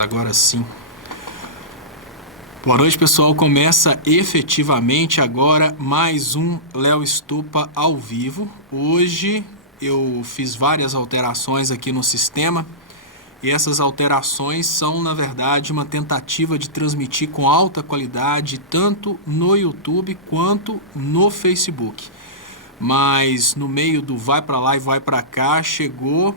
Agora sim. Boa noite, pessoal. Começa efetivamente agora mais um Léo Stupa ao vivo. Hoje eu fiz várias alterações aqui no sistema e essas alterações são, na verdade, uma tentativa de transmitir com alta qualidade tanto no YouTube quanto no Facebook. Mas no meio do vai para lá e vai para cá, chegou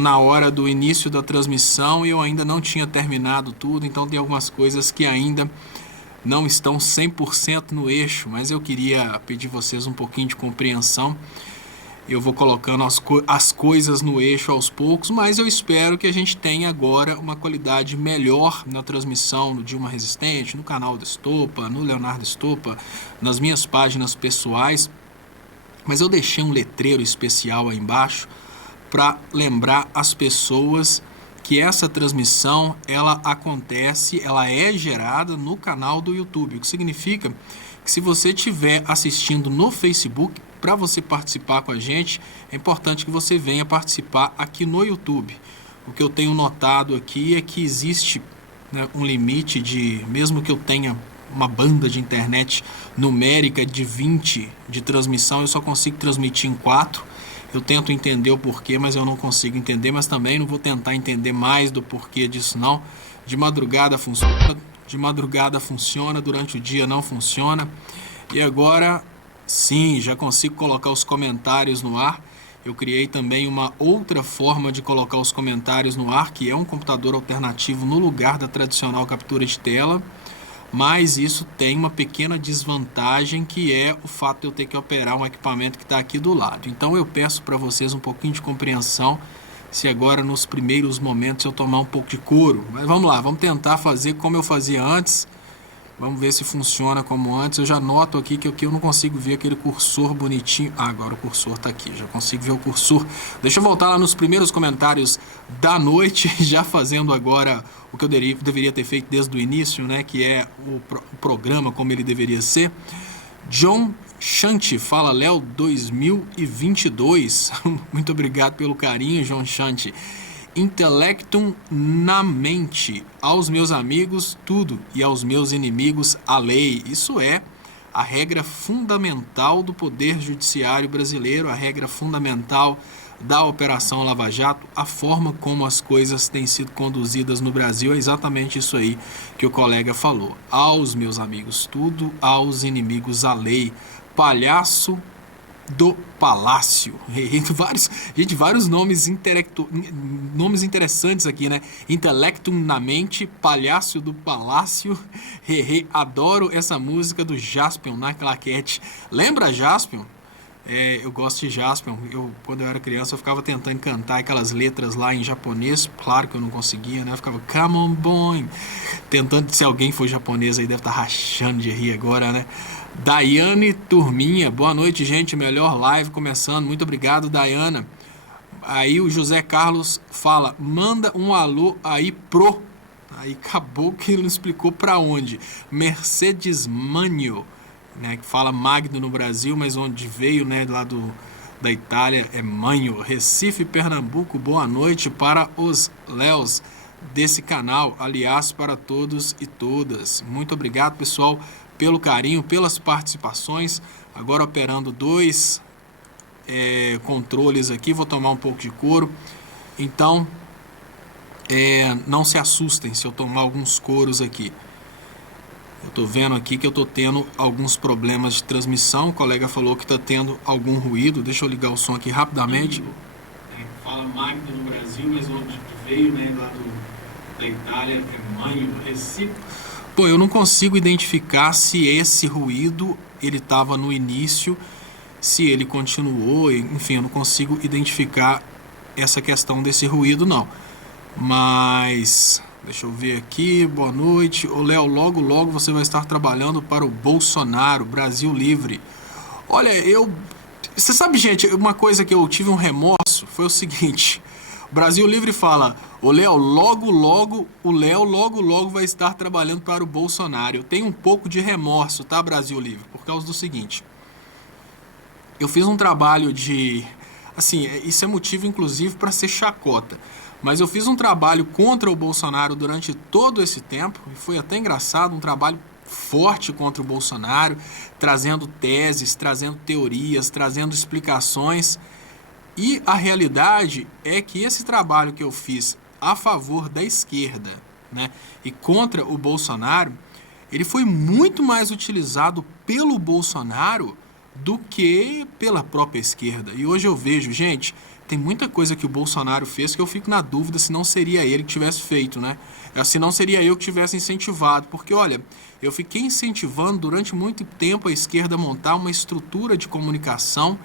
na hora do início da transmissão e eu ainda não tinha terminado tudo, então tem algumas coisas que ainda não estão 100% no eixo, mas eu queria pedir vocês um pouquinho de compreensão. Eu vou colocando as coisas no eixo aos poucos, mas eu espero que a gente tenha agora uma qualidade melhor na transmissão no Dilma Resistente, no canal do Stupa, no Leonardo Stupa, nas minhas páginas pessoais. Mas eu deixei um letreiro especial aí embaixo para lembrar as pessoas que essa transmissão ela é gerada no canal do YouTube, o que significa que se você estiver assistindo no Facebook, para você participar com a gente, é importante que você venha participar aqui no YouTube. O que eu tenho notado aqui é que existe, né, um limite mesmo que eu tenha uma banda de internet numérica de 20 de transmissão, eu só consigo transmitir em 4. Eu tento entender o porquê, mas eu não consigo entender, mas também não vou tentar entender mais do porquê disso não. De madrugada funciona, durante o dia não funciona. E agora, sim, já consigo colocar os comentários no ar. Eu criei também uma outra forma de colocar os comentários no ar, que é um computador alternativo no lugar da tradicional captura de tela. Mas isso tem uma pequena desvantagem, que é o fato de eu ter que operar um equipamento que está aqui do lado. Então eu peço para vocês um pouquinho de compreensão se agora nos primeiros momentos eu tomar um pouco de couro. Mas vamos lá, vamos tentar fazer como eu fazia antes. Vamos ver se funciona como antes. Eu já noto aqui que eu não consigo ver aquele cursor bonitinho. Ah, agora o cursor está aqui, já consigo ver o cursor. Deixa eu voltar lá nos primeiros comentários da noite, já fazendo agora o que eu deveria ter feito desde o início, né? Que é o programa como ele deveria ser. John Shanti fala, Léo 2022. Muito obrigado pelo carinho, John Shanti. Intellectum na mente, aos meus amigos tudo e aos meus inimigos a lei. Isso é a regra fundamental do poder judiciário brasileiro, a regra fundamental da Operação Lava Jato, a forma como as coisas têm sido conduzidas no Brasil. É exatamente isso aí que o colega falou. Aos meus amigos tudo, aos inimigos a lei. Palhaço do Palácio. Vários nomes interessantes aqui, né? Intellectum na mente, Palhaço do Palácio. Adoro essa música do Jaspion na claquete. Lembra Jaspion? Eu gosto de Jaspion. Quando eu era criança, eu ficava tentando cantar aquelas letras lá em japonês. Claro que eu não conseguia, né? Eu ficava, come on, boy. Tentando, se alguém for japonês aí, deve estar rachando de rir agora, né? Daiane Turminha, boa noite, gente. Melhor live começando. Muito obrigado, Daiana. Aí o José Carlos fala, manda um alô aí pro. Aí acabou que ele não explicou para onde. Mercedes Manio, né, que fala Magno no Brasil, mas onde veio, né, lá da Itália é Manho. Recife, Pernambuco, boa noite para os Léos desse canal, aliás, para todos e todas. Muito obrigado, pessoal, pelo carinho, pelas participações. Agora operando dois controles aqui, vou tomar um pouco de couro. Então, não se assustem se eu tomar alguns coros aqui. Eu tô vendo aqui que eu tô tendo alguns problemas de transmissão. O colega falou que tá tendo algum ruído. Deixa eu ligar o som aqui rapidamente. Fala Magno no Brasil, mas onde veio, né, lá da Itália, é Manho, Recife. Pô, eu não consigo identificar se esse ruído ele estava no início, se ele continuou, enfim, eu não consigo identificar essa questão desse ruído, não. Mas deixa eu ver aqui, boa noite. Ô Léo, logo você vai estar trabalhando para o Bolsonaro, Brasil Livre. Olha, você sabe, gente, uma coisa que eu tive um remorso foi o seguinte. O Brasil Livre fala, o Léo logo vai estar trabalhando para o Bolsonaro. Eu tenho um pouco de remorso, tá, Brasil Livre? Por causa do seguinte. Eu fiz um trabalho de... Assim, isso é motivo, inclusive, para ser chacota. mas eu fiz um trabalho contra o Bolsonaro durante todo esse tempo, e foi até engraçado, um trabalho forte contra o Bolsonaro, trazendo teses, trazendo teorias, trazendo explicações. E a realidade é que esse trabalho que eu fiz a favor da esquerda, né, e contra o Bolsonaro, ele foi muito mais utilizado pelo Bolsonaro do que pela própria esquerda. E hoje eu vejo, gente, tem muita coisa que o Bolsonaro fez que eu fico na dúvida se não seria ele que tivesse feito, né? Se não seria eu que tivesse incentivado. Porque, olha, eu fiquei incentivando durante muito tempo a esquerda a montar uma estrutura de comunicação,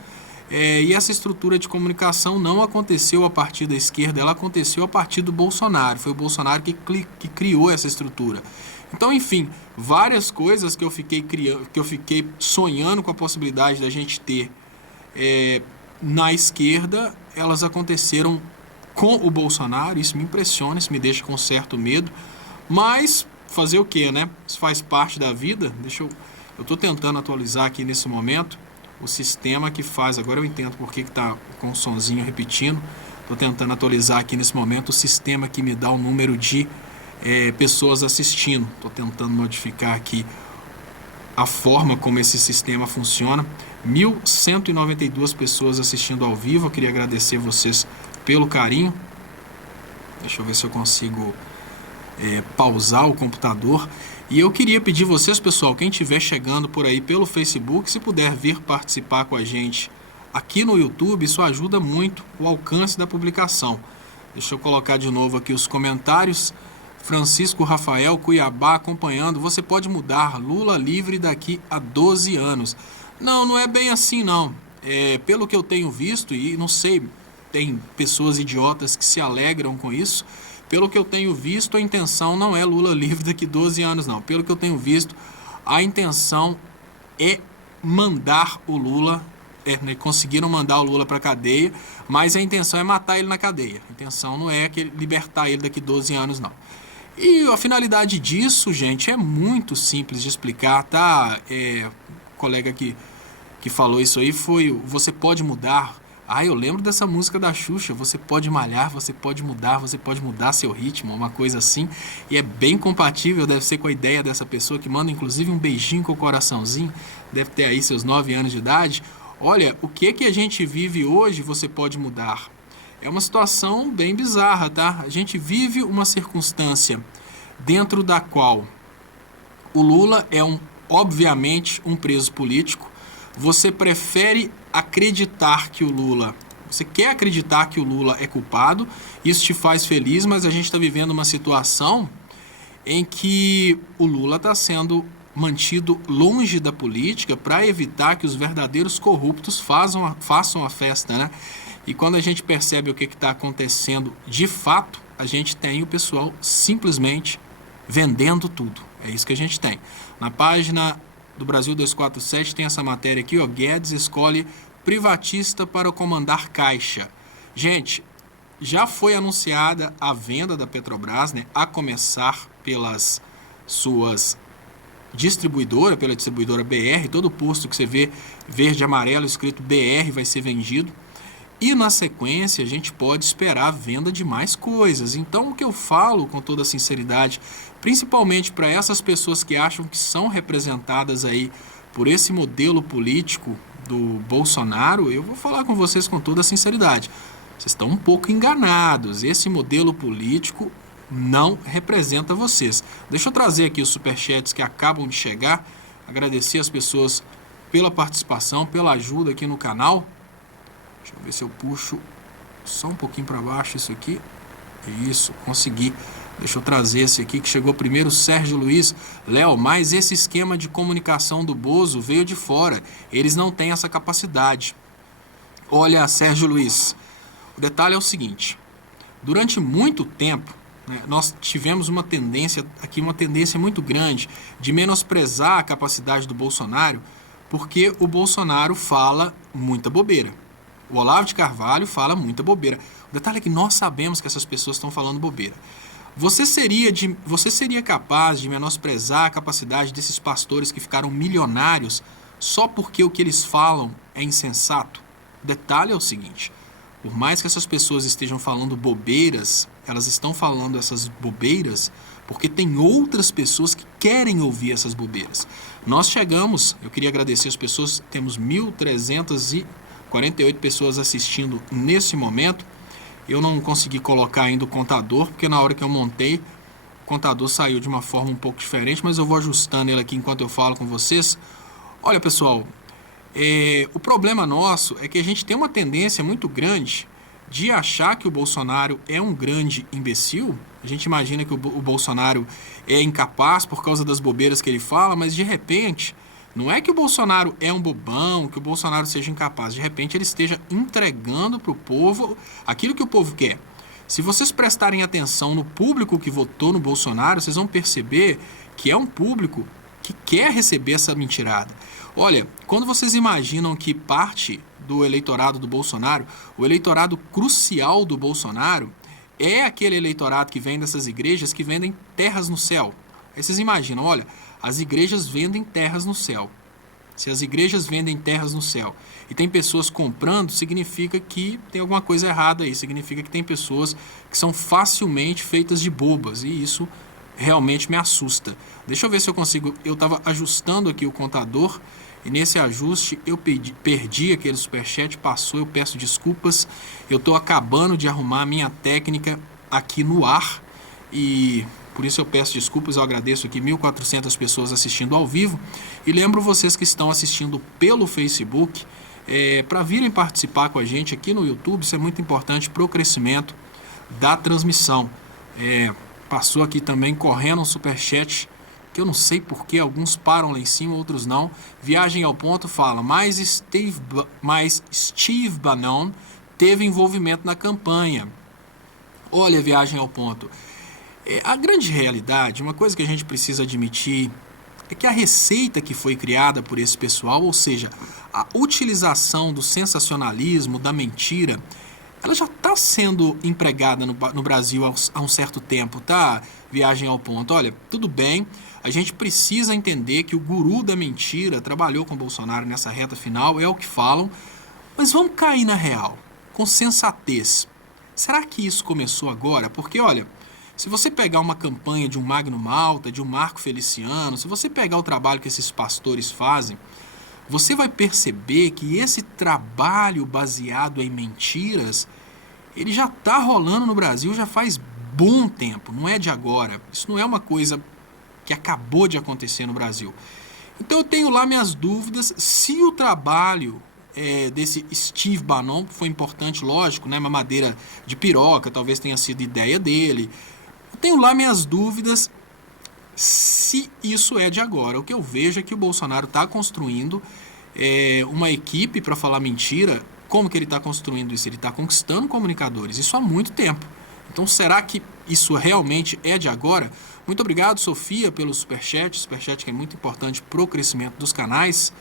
e essa estrutura de comunicação não aconteceu a partir da esquerda, ela aconteceu a partir do Bolsonaro. Foi o Bolsonaro que criou essa estrutura. Então, enfim, várias coisas que eu fiquei sonhando com a possibilidade da gente ter na esquerda, elas aconteceram com o Bolsonaro. Isso me impressiona, isso me deixa com certo medo. Mas fazer o quê, né? Isso faz parte da vida. Eu estou tentando atualizar aqui nesse momento o sistema que faz. Agora eu entendo por que está com o sonzinho repetindo. Estou tentando atualizar aqui nesse momento o sistema que me dá o número de pessoas assistindo. Estou tentando modificar aqui a forma como esse sistema funciona. 1.192 pessoas assistindo ao vivo. Eu queria agradecer vocês pelo carinho. Deixa eu ver se eu consigo pausar o computador. E eu queria pedir vocês, pessoal, quem estiver chegando por aí pelo Facebook, se puder vir participar com a gente aqui no YouTube, isso ajuda muito o alcance da publicação. Deixa eu colocar de novo aqui os comentários. Francisco Rafael, Cuiabá, acompanhando. Você pode mudar, Lula livre daqui a 12 anos. Não é bem assim, não. Pelo que eu tenho visto, e não sei, tem pessoas idiotas que se alegram com isso. Pelo que eu tenho visto, a intenção não é Lula livre daqui a 12 anos, não. Pelo que eu tenho visto, a intenção é mandar o Lula, conseguiram mandar o Lula para a cadeia, mas a intenção é matar ele na cadeia. A intenção não é libertar ele daqui a 12 anos, não. E a finalidade disso, gente, é muito simples de explicar, tá? O colega que falou isso aí foi: você pode mudar. Eu lembro dessa música da Xuxa, você pode malhar, você pode mudar seu ritmo, uma coisa assim. E é bem compatível, deve ser com a ideia dessa pessoa que manda inclusive um beijinho com o coraçãozinho, deve ter aí seus 9 anos de idade. Olha, o que a gente vive hoje, você pode mudar. É uma situação bem bizarra, tá? A gente vive uma circunstância dentro da qual o Lula é obviamente um preso político. Você prefere acreditar que você quer acreditar que o Lula é culpado, isso te faz feliz, mas a gente está vivendo uma situação em que o Lula está sendo mantido longe da política para evitar que os verdadeiros corruptos façam a festa, né? E quando a gente percebe o que está acontecendo de fato, a gente tem o pessoal simplesmente vendendo tudo. É isso que a gente tem. Na página do Brasil 247 tem essa matéria aqui, ó: Guedes escolhe privatista para comandar Caixa. Gente, já foi anunciada a venda da Petrobras, né? A começar pelas suas distribuidora, pela distribuidora BR. Todo posto que você vê verde e amarelo escrito BR vai ser vendido. E na sequência a gente pode esperar a venda de mais coisas. Então o que eu falo com toda sinceridade, principalmente para essas pessoas que acham que são representadas aí por esse modelo político do Bolsonaro, eu vou falar com vocês com toda sinceridade. Vocês estão um pouco enganados. Esse modelo político não representa vocês. Deixa eu trazer aqui os superchats que acabam de chegar. Agradecer as pessoas pela participação, pela ajuda aqui no canal. Deixa eu ver se eu puxo só um pouquinho para baixo isso aqui. Isso, consegui. Deixa eu trazer esse aqui que chegou primeiro, Sérgio Luiz. Léo, mas esse esquema de comunicação do Bozo veio de fora. Eles não têm essa capacidade. Olha, Sérgio Luiz, o detalhe é o seguinte. Durante muito tempo, nós tivemos uma tendência muito grande de menosprezar a capacidade do Bolsonaro, porque o Bolsonaro fala muita bobeira. O Olavo de Carvalho fala muita bobeira. O detalhe é que nós sabemos que essas pessoas estão falando bobeira. Você seria capaz de menosprezar a capacidade desses pastores que ficaram milionários só porque o que eles falam é insensato? O detalhe é o seguinte: Por mais que essas pessoas estejam falando bobeiras, elas estão falando essas bobeiras porque tem outras pessoas que querem ouvir essas bobeiras. Nós chegamos, eu queria agradecer as pessoas, temos 1.348 pessoas assistindo nesse momento. Eu não consegui colocar ainda o contador, porque na hora que eu montei, o contador saiu de uma forma um pouco diferente, mas eu vou ajustando ele aqui enquanto eu falo com vocês. Olha, pessoal, o problema nosso é que a gente tem uma tendência muito grande de achar que o Bolsonaro é um grande imbecil. A gente imagina que o Bolsonaro é incapaz por causa das bobeiras que ele fala, mas de repente, não é que o Bolsonaro é um bobão, que o Bolsonaro seja incapaz. De repente ele esteja entregando para o povo aquilo que o povo quer. Se vocês prestarem atenção no público que votou no Bolsonaro, vocês vão perceber que é um público que quer receber essa mentirada. Olha, quando vocês imaginam que parte do eleitorado do Bolsonaro, o eleitorado crucial do Bolsonaro é aquele eleitorado que vem dessas igrejas que vendem terras no céu. Aí vocês imaginam, olha, as igrejas vendem terras no céu. Se as igrejas vendem terras no céu e tem pessoas comprando, significa que tem alguma coisa errada aí. Significa que tem pessoas que são facilmente feitas de bobas. E isso realmente me assusta. Deixa eu ver se eu consigo. Eu estava ajustando aqui o contador e nesse ajuste eu perdi aquele superchat, passou, eu peço desculpas. Eu estou acabando de arrumar a minha técnica aqui no ar e por isso eu peço desculpas. Eu agradeço aqui 1.400 pessoas assistindo ao vivo e lembro vocês que estão assistindo pelo Facebook para virem participar com a gente aqui no YouTube. Isso é muito importante para o crescimento da transmissão. Passou aqui também correndo um superchat que eu não sei porque alguns param lá em cima, outros não. Viagem ao Ponto fala, mas Steve Bannon teve envolvimento na campanha. Olha, Viagem ao Ponto. A grande realidade, uma coisa que a gente precisa admitir, é que a receita que foi criada por esse pessoal, ou seja, a utilização do sensacionalismo, da mentira, ela já está sendo empregada no Brasil há um certo tempo, tá? Viagem ao Ponto. Olha, tudo bem, a gente precisa entender que o guru da mentira trabalhou com o Bolsonaro nessa reta final, é o que falam, mas vamos cair na real, com sensatez. Será que isso começou agora? Porque, olha, se você pegar uma campanha de um Magno Malta, de um Marco Feliciano, se você pegar o trabalho que esses pastores fazem, você vai perceber que esse trabalho baseado em mentiras, ele já está rolando no Brasil já faz bom tempo, não é de agora. Isso não é uma coisa que acabou de acontecer no Brasil. Então eu tenho lá minhas dúvidas se o trabalho desse Steve Bannon foi importante, lógico, né? Mamadeira de piroca, talvez tenha sido ideia dele. Eu tenho lá minhas dúvidas se isso é de agora. O que eu vejo é que o Bolsonaro está construindo uma equipe para falar mentira. Como que ele está construindo isso? Ele está conquistando comunicadores, isso há muito tempo. Então será que isso realmente é de agora? Muito obrigado, Sofia, pelo superchat que é muito importante para o crescimento dos canais.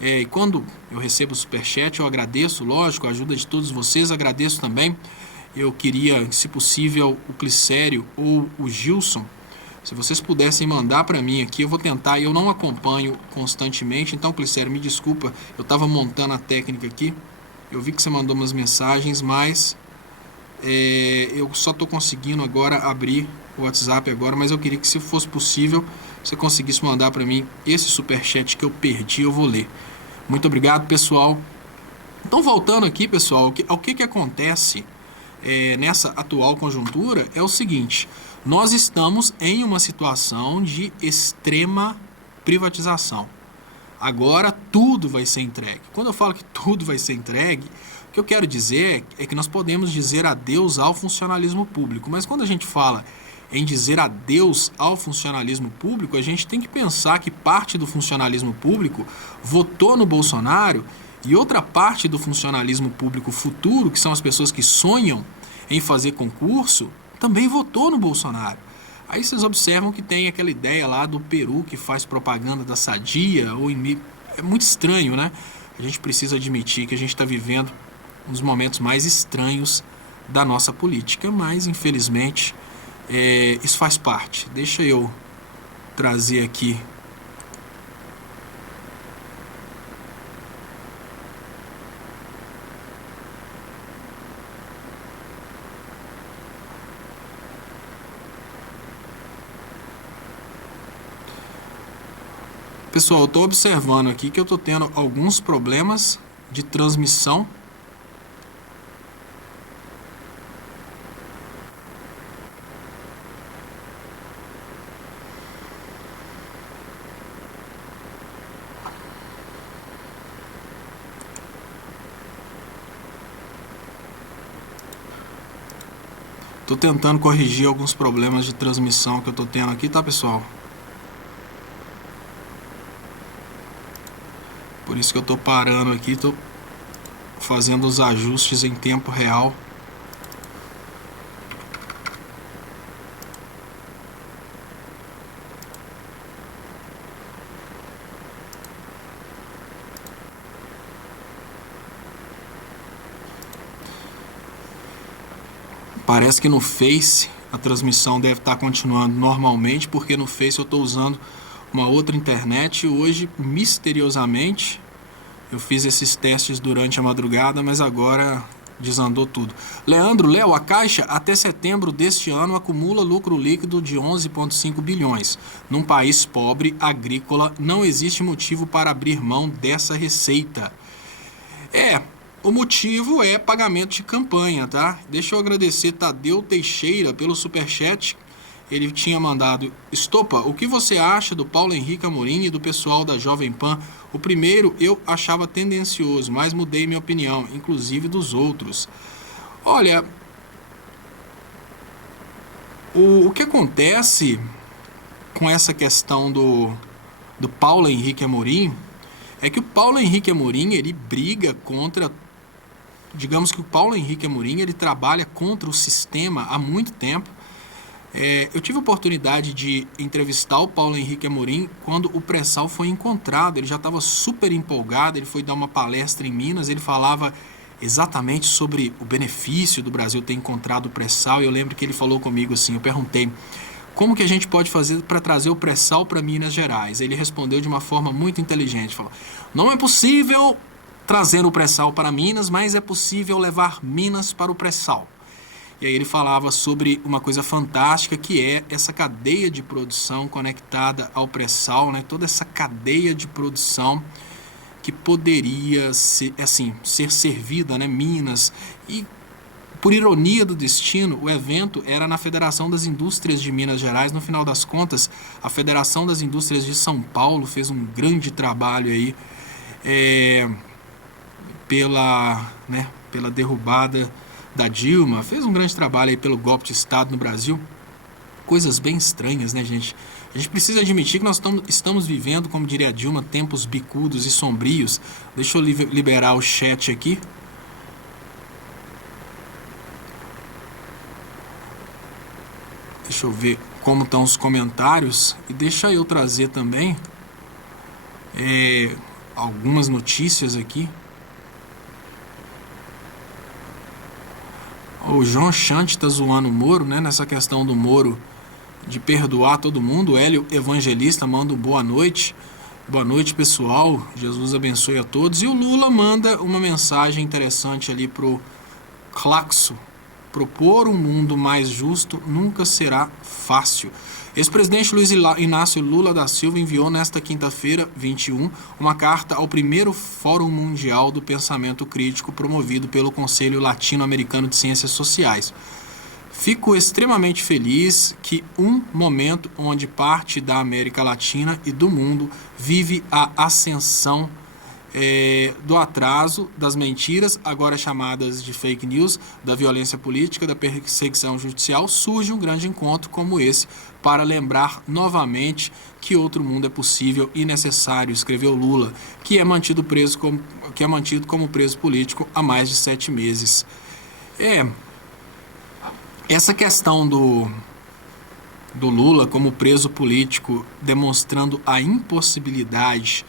E quando eu recebo o superchat, eu agradeço, lógico, a ajuda de todos vocês, agradeço também. Eu queria, se possível, o Clicério ou o Gilson, se vocês pudessem mandar para mim aqui, eu vou tentar, eu não acompanho constantemente, então, Clicério, me desculpa, eu estava montando a técnica aqui, eu vi que você mandou umas mensagens, mas eu só estou conseguindo agora abrir o WhatsApp agora, mas eu queria que, se fosse possível, você conseguisse mandar para mim esse superchat que eu perdi, eu vou ler. Muito obrigado, pessoal. Então, voltando aqui, pessoal, ao que acontece nessa atual conjuntura é o seguinte: nós estamos em uma situação de extrema privatização. Agora tudo vai ser entregue. Quando eu falo que tudo vai ser entregue, o que eu quero dizer é que nós podemos dizer adeus ao funcionalismo público. Mas quando a gente fala em dizer adeus ao funcionalismo público, a gente tem que pensar que parte do funcionalismo público votou no Bolsonaro e outra parte do funcionalismo público futuro, que são as pessoas que sonham em fazer concurso, também votou no Bolsonaro. Aí vocês observam que tem aquela ideia lá do Peru que faz propaganda da Sadia. É muito estranho, né? A gente precisa admitir que a gente está vivendo um dos momentos mais estranhos da nossa política, mas infelizmente isso faz parte. Deixa eu trazer aqui Pessoal, eu estou observando aqui que eu estou tendo alguns problemas de transmissão. Tô tentando corrigir alguns problemas de transmissão que eu tô tendo aqui, tá, pessoal? Por isso que eu tô parando aqui, tô fazendo os ajustes em tempo real. Parece que no Face a transmissão deve estar continuando normalmente, porque no Face eu estou usando uma outra internet. Hoje, misteriosamente, eu fiz esses testes durante a madrugada, mas agora desandou tudo. Léo, a Caixa até setembro deste ano acumula lucro líquido de 11,5 bilhões. Num país pobre, agrícola, não existe motivo para abrir mão dessa receita. O motivo é pagamento de campanha, tá? Deixa eu agradecer Tadeu Teixeira pelo superchat. Ele tinha mandado: Estopa, o que você acha do Paulo Henrique Amorim e do pessoal da Jovem Pan? O primeiro eu achava tendencioso, mas mudei minha opinião, inclusive dos outros. Olha, o que acontece com essa questão do Paulo Henrique Amorim é que o Paulo Henrique Amorim, ele briga contra... Digamos que o Paulo Henrique Amorim, ele trabalha contra o sistema há muito tempo. Eu tive a oportunidade de entrevistar o Paulo Henrique Amorim quando o pré-sal foi encontrado. Ele já estava super empolgado, ele foi dar uma palestra em Minas, ele falava exatamente sobre o benefício do Brasil ter encontrado o pré-sal. E eu lembro que ele falou comigo assim, eu perguntei: como que a gente pode fazer para trazer o pré-sal para Minas Gerais? Ele respondeu de uma forma muito inteligente, falou: não é possível trazer o pré-sal para Minas, mas é possível levar Minas para o pré-sal. E aí ele falava sobre uma coisa fantástica, que é essa cadeia de produção conectada ao pré-sal, né? Toda essa cadeia de produção que poderia ser, assim, ser servida, né? Minas. E, por ironia do destino, o evento era na Federação das Indústrias de Minas Gerais. No final das contas, a Federação das Indústrias de São Paulo fez um grande trabalho aí, pela derrubada da Dilma, fez um grande trabalho aí pelo golpe de Estado no Brasil. Coisas bem estranhas, né, gente? A gente precisa admitir que nós estamos vivendo, como diria a Dilma, tempos bicudos e sombrios. Deixa eu liberar o chat aqui. Deixa eu ver como estão os comentários. E deixa eu trazer também algumas notícias aqui. O João Chante tá zoando o Moro, né? Nessa questão do Moro de perdoar todo mundo. O Hélio Evangelista manda um boa noite. Boa noite, pessoal. Jesus abençoe a todos. E o Lula manda uma mensagem interessante ali pro Claxo. Propor um mundo mais justo nunca será fácil. Ex-presidente Luiz Inácio Lula da Silva enviou nesta quinta-feira, 21, uma carta ao primeiro Fórum Mundial do Pensamento Crítico promovido pelo Conselho Latino-Americano de Ciências Sociais. Fico extremamente feliz que um momento onde parte da América Latina e do mundo vive a ascensão do atraso, das mentiras, agora chamadas de fake news, da violência política, da perseguição judicial, surge um grande encontro como esse para lembrar novamente que outro mundo é possível e necessário, escreveu Lula, que é mantido como preso político há mais de 7 meses. Essa questão do Lula como preso político, demonstrando a impossibilidade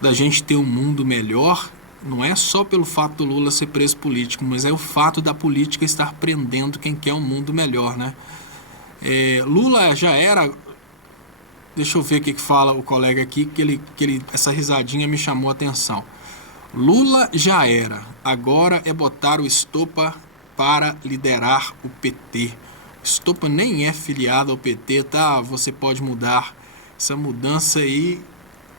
da gente ter um mundo melhor, não é só pelo fato do Lula ser preso político, mas é o fato da política estar prendendo quem quer um mundo melhor, né? Lula já era... Deixa eu ver o que fala o colega aqui, essa risadinha me chamou a atenção. Lula já era, agora é botar o Estopa para liderar o PT. Estopa nem é filiado ao PT, tá? Você pode mudar. Essa mudança aí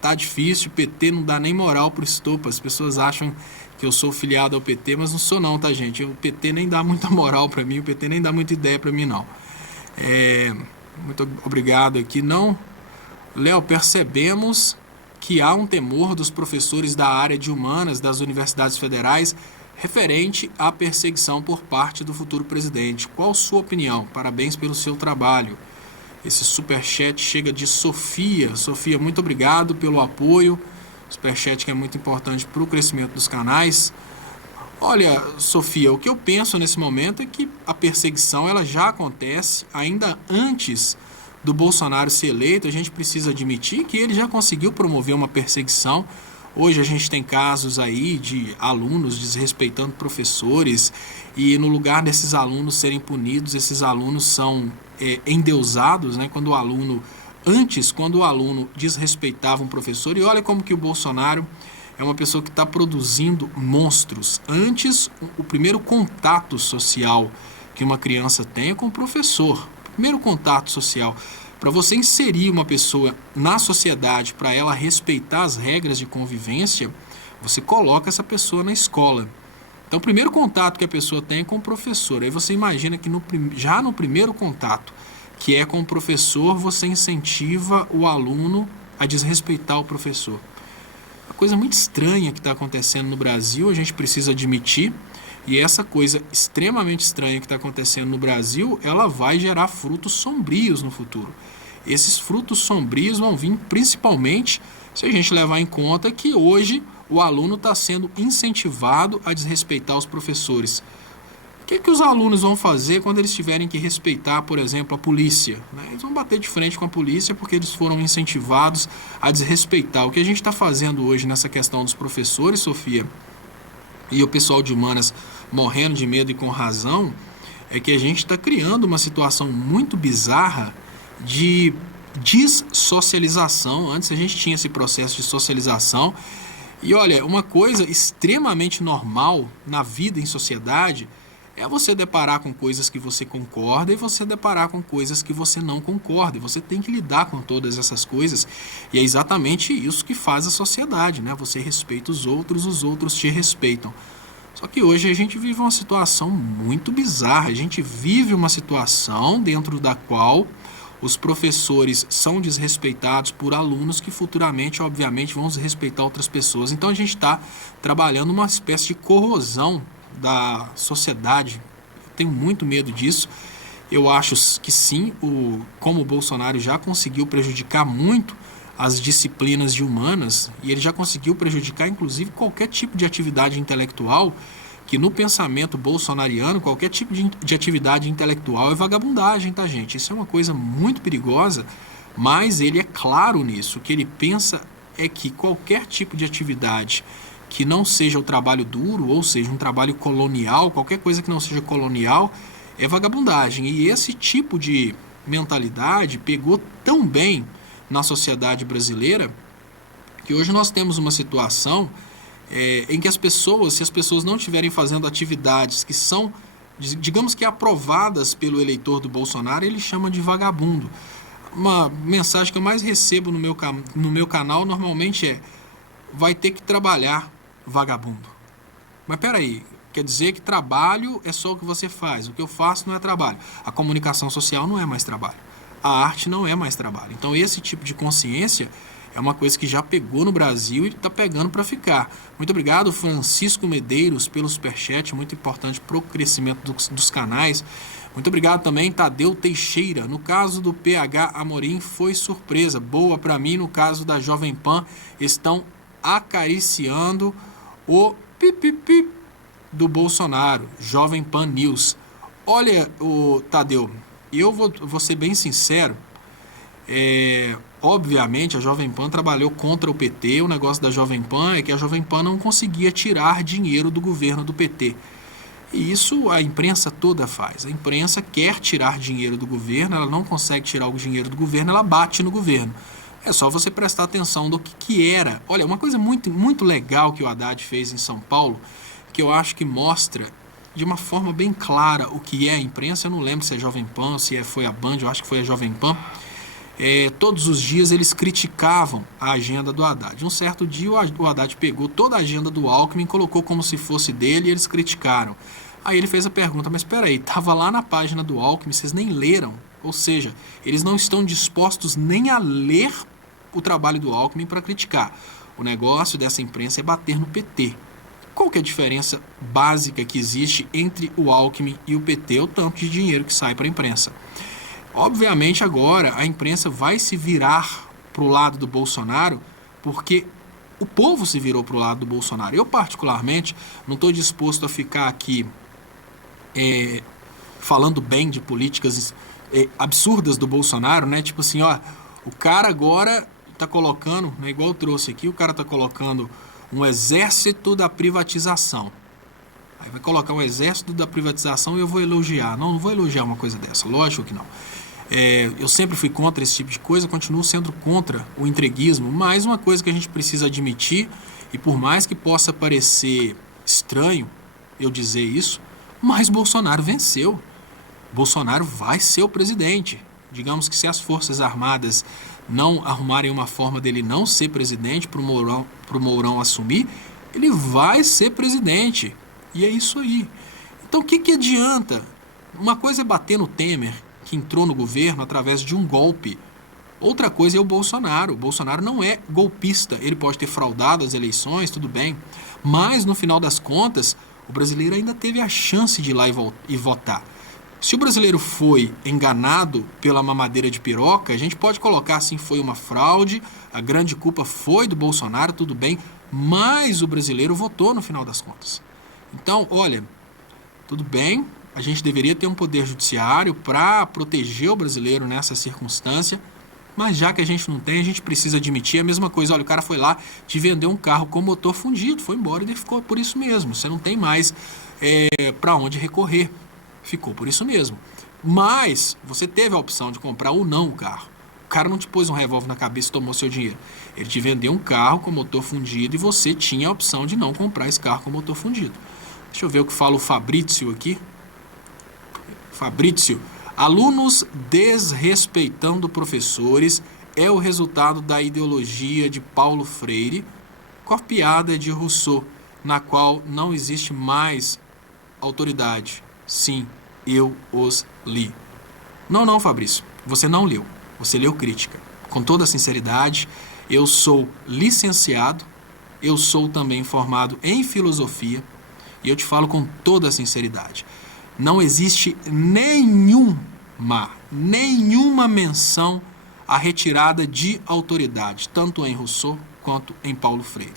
tá difícil, o PT não dá nem moral pro Estopa. As pessoas acham que eu sou filiado ao PT, mas não sou não, tá, gente? O PT nem dá muita moral para mim, o PT nem dá muita ideia para mim, não. Muito obrigado aqui. Não, Léo, percebemos que há um temor dos professores da área de humanas das universidades federais referente à perseguição por parte do futuro presidente. Qual sua opinião? Parabéns pelo seu trabalho. Esse superchat chega de Sofia. Sofia, muito obrigado pelo apoio. Superchat que é muito importante para o crescimento dos canais. Olha, Sofia, o que eu penso nesse momento é que a perseguição ela já acontece ainda antes do Bolsonaro ser eleito. A gente precisa admitir que ele já conseguiu promover uma perseguição. Hoje a gente tem casos aí de alunos desrespeitando professores e no lugar desses alunos serem punidos, esses alunos são endeusados, né? Quando o aluno desrespeitava um professor, e olha como que o Bolsonaro é uma pessoa que está produzindo monstros. Antes, o primeiro contato social que uma criança tem é com o professor. Primeiro contato social. Para você inserir uma pessoa na sociedade, para ela respeitar as regras de convivência, você coloca essa pessoa na escola. Então, o primeiro contato que a pessoa tem é com o professor. Aí você imagina que já no primeiro contato, que é com o professor, você incentiva o aluno a desrespeitar o professor. Uma coisa muito estranha que está acontecendo no Brasil, a gente precisa admitir, e essa coisa extremamente estranha que está acontecendo no Brasil, ela vai gerar frutos sombrios no futuro. Esses frutos sombrios vão vir principalmente se a gente levar em conta que hoje o aluno está sendo incentivado a desrespeitar os professores. O que os alunos vão fazer quando eles tiverem que respeitar, por exemplo, a polícia? Eles vão bater de frente com a polícia porque eles foram incentivados a desrespeitar. O que a gente está fazendo hoje nessa questão dos professores, Sofia, e o pessoal de humanas morrendo de medo e com razão, é que a gente está criando uma situação muito bizarra de dessocialização. Antes a gente tinha esse processo de socialização. E olha, uma coisa extremamente normal na vida em sociedade é você deparar com coisas que você concorda e você deparar com coisas que você não concorda. E você tem que lidar com todas essas coisas. E é exatamente isso que faz a sociedade, né? Você respeita os outros te respeitam. Só que hoje a gente vive uma situação muito bizarra. A gente vive uma situação dentro da qual os professores são desrespeitados por alunos que futuramente, obviamente, vão desrespeitar outras pessoas. Então a gente está trabalhando uma espécie de corrosão da sociedade. Eu tenho muito medo disso. Eu acho que sim, como o Bolsonaro já conseguiu prejudicar muito as disciplinas de humanas, e ele já conseguiu prejudicar inclusive qualquer tipo de atividade intelectual, que no pensamento bolsonariano, qualquer tipo de atividade intelectual é vagabundagem, tá, gente? Isso é uma coisa muito perigosa, mas ele é claro nisso. O que ele pensa é que qualquer tipo de atividade que não seja o trabalho duro, ou seja, um trabalho colonial, qualquer coisa que não seja colonial, é vagabundagem. E esse tipo de mentalidade pegou tão bem na sociedade brasileira que hoje nós temos uma situação em que se as pessoas não estiverem fazendo atividades que são, digamos que aprovadas pelo eleitor do Bolsonaro, ele chama de vagabundo. Uma mensagem que eu mais recebo no meu canal normalmente é: vai ter que trabalhar, vagabundo. Mas peraí, quer dizer que trabalho é só o que você faz, o que eu faço não é trabalho. A comunicação social não é mais trabalho, a arte não é mais trabalho. Então esse tipo de consciência é uma coisa que já pegou no Brasil e está pegando para ficar. Muito obrigado, Francisco Medeiros, pelo superchat, muito importante para o crescimento dos canais. Muito obrigado também, Tadeu Teixeira. No caso do PH Amorim, foi surpresa. Boa para mim. No caso da Jovem Pan, estão acariciando o pipipi do Bolsonaro. Jovem Pan News. Olha, Tadeu, eu vou ser bem sincero. Obviamente a Jovem Pan trabalhou contra o PT. O negócio da Jovem Pan é que a Jovem Pan não conseguia tirar dinheiro do governo do PT. E isso a imprensa toda faz. A imprensa quer tirar dinheiro do governo, ela não consegue tirar o dinheiro do governo, ela bate no governo. É só você prestar atenção do que era. Olha, uma coisa muito, muito legal que o Haddad fez em São Paulo, que eu acho que mostra de uma forma bem clara o que é a imprensa. Eu não lembro se é Jovem Pan, se foi a Band, eu acho que foi a Jovem Pan. todos os dias eles criticavam a agenda do Haddad. Um certo dia o Haddad pegou toda a agenda do Alckmin, colocou como se fosse dele e eles criticaram. Aí ele fez a pergunta, mas espera aí, estava lá na página do Alckmin, vocês nem leram? Ou seja, eles não estão dispostos nem a ler o trabalho do Alckmin para criticar. O negócio dessa imprensa é bater no PT. Qual que é a diferença básica que existe entre o Alckmin e o PT? O tanto de dinheiro que sai para a imprensa. Obviamente agora a imprensa vai se virar para o lado do Bolsonaro, porque o povo se virou para o lado do Bolsonaro. Eu particularmente não estou disposto a ficar aqui falando bem de políticas absurdas do Bolsonaro, né? Tipo assim, ó, o cara agora tá colocando, né, igual eu trouxe aqui, o cara tá colocando um exército da privatização. Aí vai colocar um exército da privatização e eu vou elogiar. Não vou elogiar uma coisa dessa, lógico que não. Eu sempre fui contra esse tipo de coisa, continuo sendo contra o entreguismo, mas uma coisa que a gente precisa admitir, e por mais que possa parecer estranho eu dizer isso, mas Bolsonaro venceu. Bolsonaro vai ser o presidente. Digamos que se as Forças Armadas não arrumarem uma forma dele não ser presidente para o Mourão assumir, ele vai ser presidente. E é isso aí. Então o que adianta? Uma coisa é bater no Temer, que entrou no governo através de um golpe. Outra coisa é o Bolsonaro. O Bolsonaro não é golpista. Ele pode ter fraudado as eleições, tudo bem. Mas, no final das contas, o brasileiro ainda teve a chance de ir lá e votar. Se o brasileiro foi enganado pela mamadeira de piroca, a gente pode colocar assim, foi uma fraude, a grande culpa foi do Bolsonaro, tudo bem, mas o brasileiro votou no final das contas. Então, olha, tudo bem, a gente deveria ter um poder judiciário para proteger o brasileiro nessa circunstância, mas já que a gente não tem, a gente precisa admitir a mesma coisa. Olha, o cara foi lá te vender um carro com motor fundido, foi embora e ficou por isso mesmo. Você não tem mais para onde recorrer. Ficou por isso mesmo. Mas você teve a opção de comprar ou não o carro. O cara não te pôs um revólver na cabeça e tomou seu dinheiro. Ele te vendeu um carro com motor fundido e você tinha a opção de não comprar esse carro com motor fundido. Deixa eu ver o que fala o Fabrício aqui. Fabrício, alunos desrespeitando professores é o resultado da ideologia de Paulo Freire, copiada de Rousseau, na qual não existe mais autoridade. Sim, eu os li. Não, Fabrício, você não leu. Você leu crítica. Com toda a sinceridade, eu sou licenciado, eu sou também formado em filosofia, e eu te falo com toda a sinceridade. Não existe nenhuma menção à retirada de autoridade, tanto em Rousseau quanto em Paulo Freire.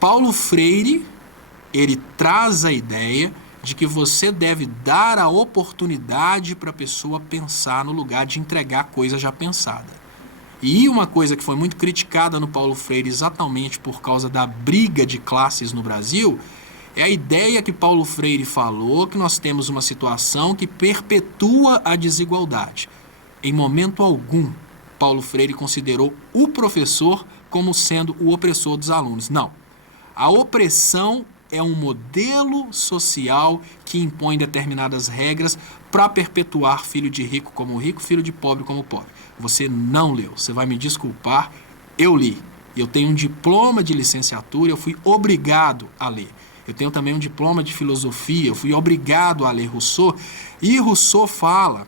Paulo Freire, ele traz a ideia de que você deve dar a oportunidade para a pessoa pensar no lugar de entregar coisa já pensada. E uma coisa que foi muito criticada no Paulo Freire exatamente por causa da briga de classes no Brasil é a ideia que Paulo Freire falou que nós temos uma situação que perpetua a desigualdade. Em momento algum, Paulo Freire considerou o professor como sendo o opressor dos alunos. Não. A opressão é um modelo social que impõe determinadas regras para perpetuar filho de rico como rico, filho de pobre como pobre. Você não leu, você vai me desculpar, eu li. Eu tenho um diploma de licenciatura, eu fui obrigado a ler. Eu tenho também um diploma de filosofia, eu fui obrigado a ler Rousseau. E Rousseau fala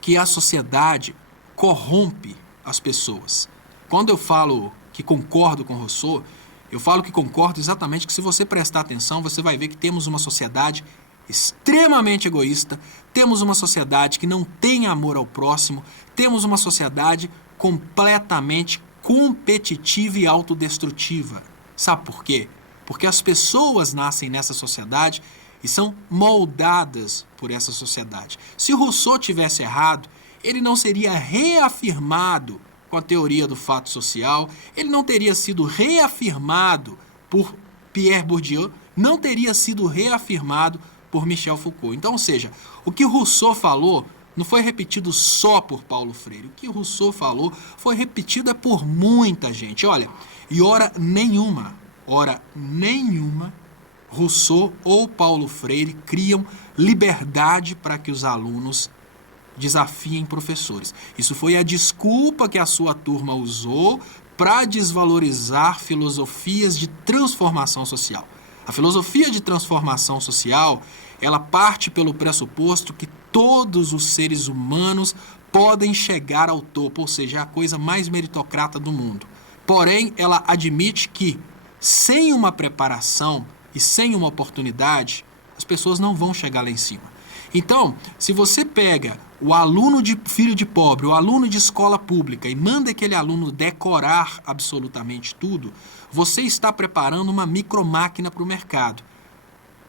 que a sociedade corrompe as pessoas. Quando eu falo que concordo com Rousseau, eu falo que concordo exatamente que se você prestar atenção, você vai ver que temos uma sociedade extremamente egoísta, temos uma sociedade que não tem amor ao próximo, temos uma sociedade completamente competitiva e autodestrutiva. Sabe por quê? Porque as pessoas nascem nessa sociedade e são moldadas por essa sociedade. Se Rousseau tivesse errado, ele não seria reafirmado com a teoria do fato social, ele não teria sido reafirmado por Pierre Bourdieu, não teria sido reafirmado por Michel Foucault. Então, ou seja, o que Rousseau falou não foi repetido só por Paulo Freire. O que Rousseau falou foi repetido por muita gente. Olha, e hora nenhuma, Rousseau ou Paulo Freire criam liberdade para que os alunos desafiem professores. Isso foi a desculpa que a sua turma usou para desvalorizar filosofias de transformação social. A filosofia de transformação social, ela parte pelo pressuposto que todos os seres humanos podem chegar ao topo, ou seja, é a coisa mais meritocrata do mundo. Porém, ela admite que, sem uma preparação e sem uma oportunidade, as pessoas não vão chegar lá em cima. Então, se você pega o aluno de filho de pobre, o aluno de escola pública e manda aquele aluno decorar absolutamente tudo, você está preparando uma micromáquina para o mercado.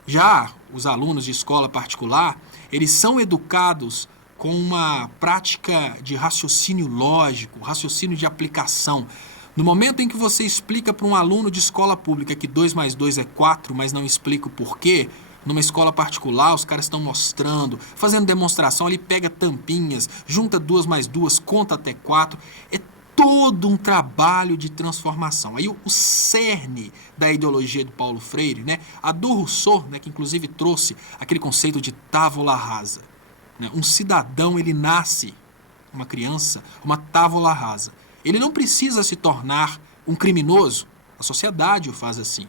Já os alunos de escola particular, eles são educados com uma prática de raciocínio lógico, raciocínio de aplicação. No momento em que você explica para um aluno de escola pública que 2 mais 2 é 4, mas não explica o porquê, numa escola particular, os caras estão mostrando, fazendo demonstração, ele pega tampinhas, junta 2 mais 2, conta até 4. É todo um trabalho de transformação. Aí o cerne da ideologia do Paulo Freire, né? A do Rousseau, né, que inclusive trouxe aquele conceito de távola rasa. Né? Um cidadão, ele nasce, uma criança, uma távola rasa. Ele não precisa se tornar um criminoso, a sociedade o faz assim.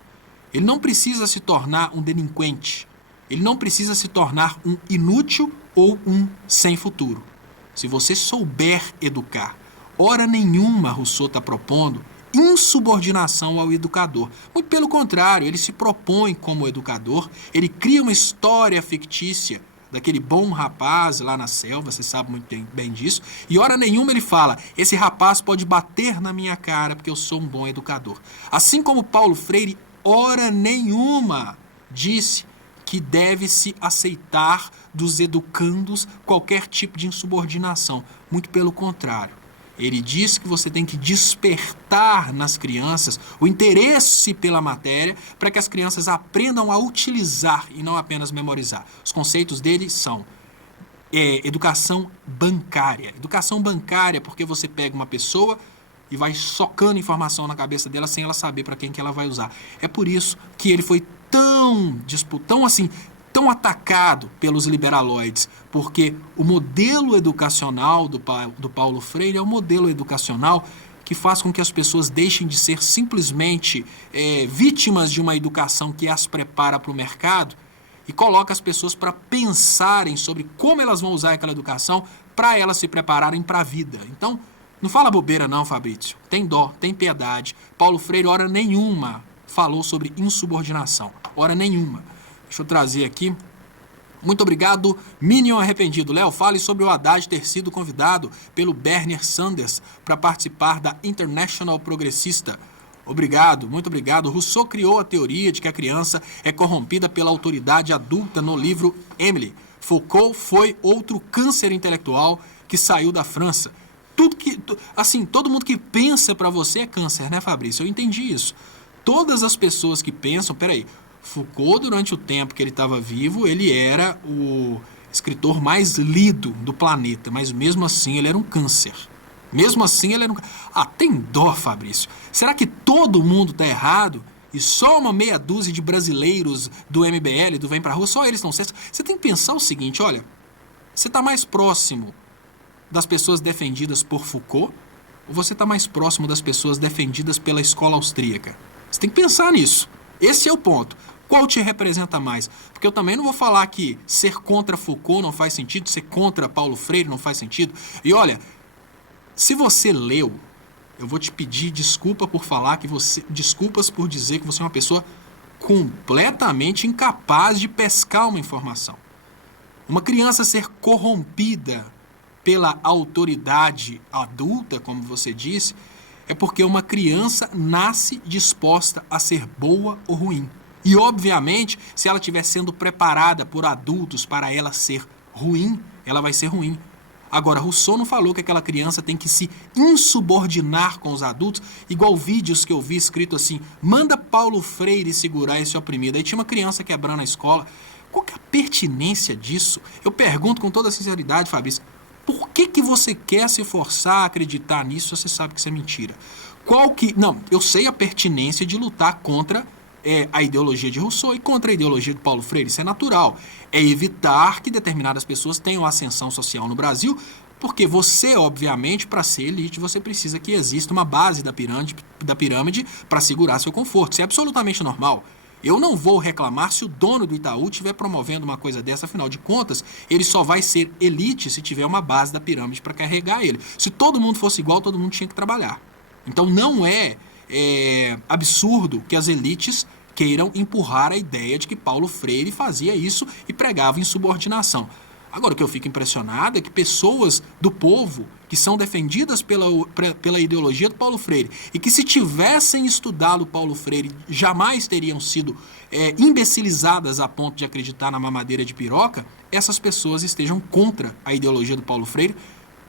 Ele não precisa se tornar um delinquente. Ele não precisa se tornar um inútil ou um sem futuro. Se você souber educar, hora nenhuma Rousseau está propondo insubordinação ao educador. Muito pelo contrário, ele se propõe como educador, ele cria uma história fictícia daquele bom rapaz lá na selva, você sabe muito bem disso, e hora nenhuma ele fala, esse rapaz pode bater na minha cara porque eu sou um bom educador. Assim como Paulo Freire, hora nenhuma disse que deve-se aceitar dos educandos qualquer tipo de insubordinação. Muito pelo contrário. Ele diz que você tem que despertar nas crianças o interesse pela matéria para que as crianças aprendam a utilizar e não apenas memorizar. Os conceitos dele são educação bancária. Educação bancária porque você pega uma pessoa e vai socando informação na cabeça dela sem ela saber para quem que ela vai usar. É por isso que ele foi tão atacado pelos liberaloides, porque o modelo educacional do Paulo Freire é um modelo educacional que faz com que as pessoas deixem de ser simplesmente vítimas de uma educação que as prepara para o mercado e coloca as pessoas para pensarem sobre como elas vão usar aquela educação para elas se prepararem para a vida. Então, não fala bobeira não, Fabrício. Tem dó, tem piedade. Paulo Freire, hora nenhuma, falou sobre insubordinação. Hora nenhuma. Deixa eu trazer aqui. Muito obrigado, Minion Arrependido. Léo, fale sobre o Haddad ter sido convidado pelo Bernie Sanders para participar da International Progressista. Obrigado, muito obrigado. Rousseau criou a teoria de que a criança é corrompida pela autoridade adulta no livro Emily. Foucault foi outro câncer intelectual que saiu da França. Todo mundo que pensa para você é câncer, né, Fabrício? Eu entendi isso. Todas as pessoas que pensam... Peraí, Foucault, durante o tempo que ele estava vivo, ele era o escritor mais lido do planeta, mas mesmo assim ele era um câncer. Mesmo assim ele era um... tem dó, Fabrício. Será que todo mundo está errado e só uma meia dúzia de brasileiros do MBL, do Vem Pra Rua, só eles estão certos? Você tem que pensar o seguinte, olha, você está mais próximo das pessoas defendidas por Foucault ou você está mais próximo das pessoas defendidas pela escola austríaca? Você tem que pensar nisso. Esse é o ponto. Qual te representa mais? Porque eu também não vou falar que ser contra Foucault não faz sentido, ser contra Paulo Freire não faz sentido. E olha, se você leu, eu vou te pedir desculpas por dizer que você é uma pessoa completamente incapaz de pescar uma informação. Uma criança ser corrompida pela autoridade adulta, como você disse, é porque uma criança nasce disposta a ser boa ou ruim. E, obviamente, se ela estiver sendo preparada por adultos para ela ser ruim, ela vai ser ruim. Agora, Rousseau não falou que aquela criança tem que se insubordinar com os adultos, igual vídeos que eu vi escrito assim, manda Paulo Freire segurar esse oprimido. Aí tinha uma criança quebrando a escola. Qual que é a pertinência disso? Eu pergunto com toda sinceridade, Fabrício, por que você quer se forçar a acreditar nisso se você sabe que isso é mentira? Não, eu sei a pertinência de lutar contra a ideologia de Rousseau e contra a ideologia de Paulo Freire. Isso é natural. É evitar que determinadas pessoas tenham ascensão social no Brasil, porque você, obviamente, para ser elite, você precisa que exista uma base da pirâmide para segurar seu conforto. Isso é absolutamente normal. Eu não vou reclamar se o dono do Itaú estiver promovendo uma coisa dessa, afinal de contas, ele só vai ser elite se tiver uma base da pirâmide para carregar ele. Se todo mundo fosse igual, todo mundo tinha que trabalhar. Então não é absurdo que as elites queiram empurrar a ideia de que Paulo Freire fazia isso e pregava insubordinação. Agora, o que eu fico impressionado é que pessoas do povo que são defendidas pela ideologia do Paulo Freire e que, se tivessem estudado Paulo Freire, jamais teriam sido imbecilizadas a ponto de acreditar na mamadeira de piroca, essas pessoas estejam contra a ideologia do Paulo Freire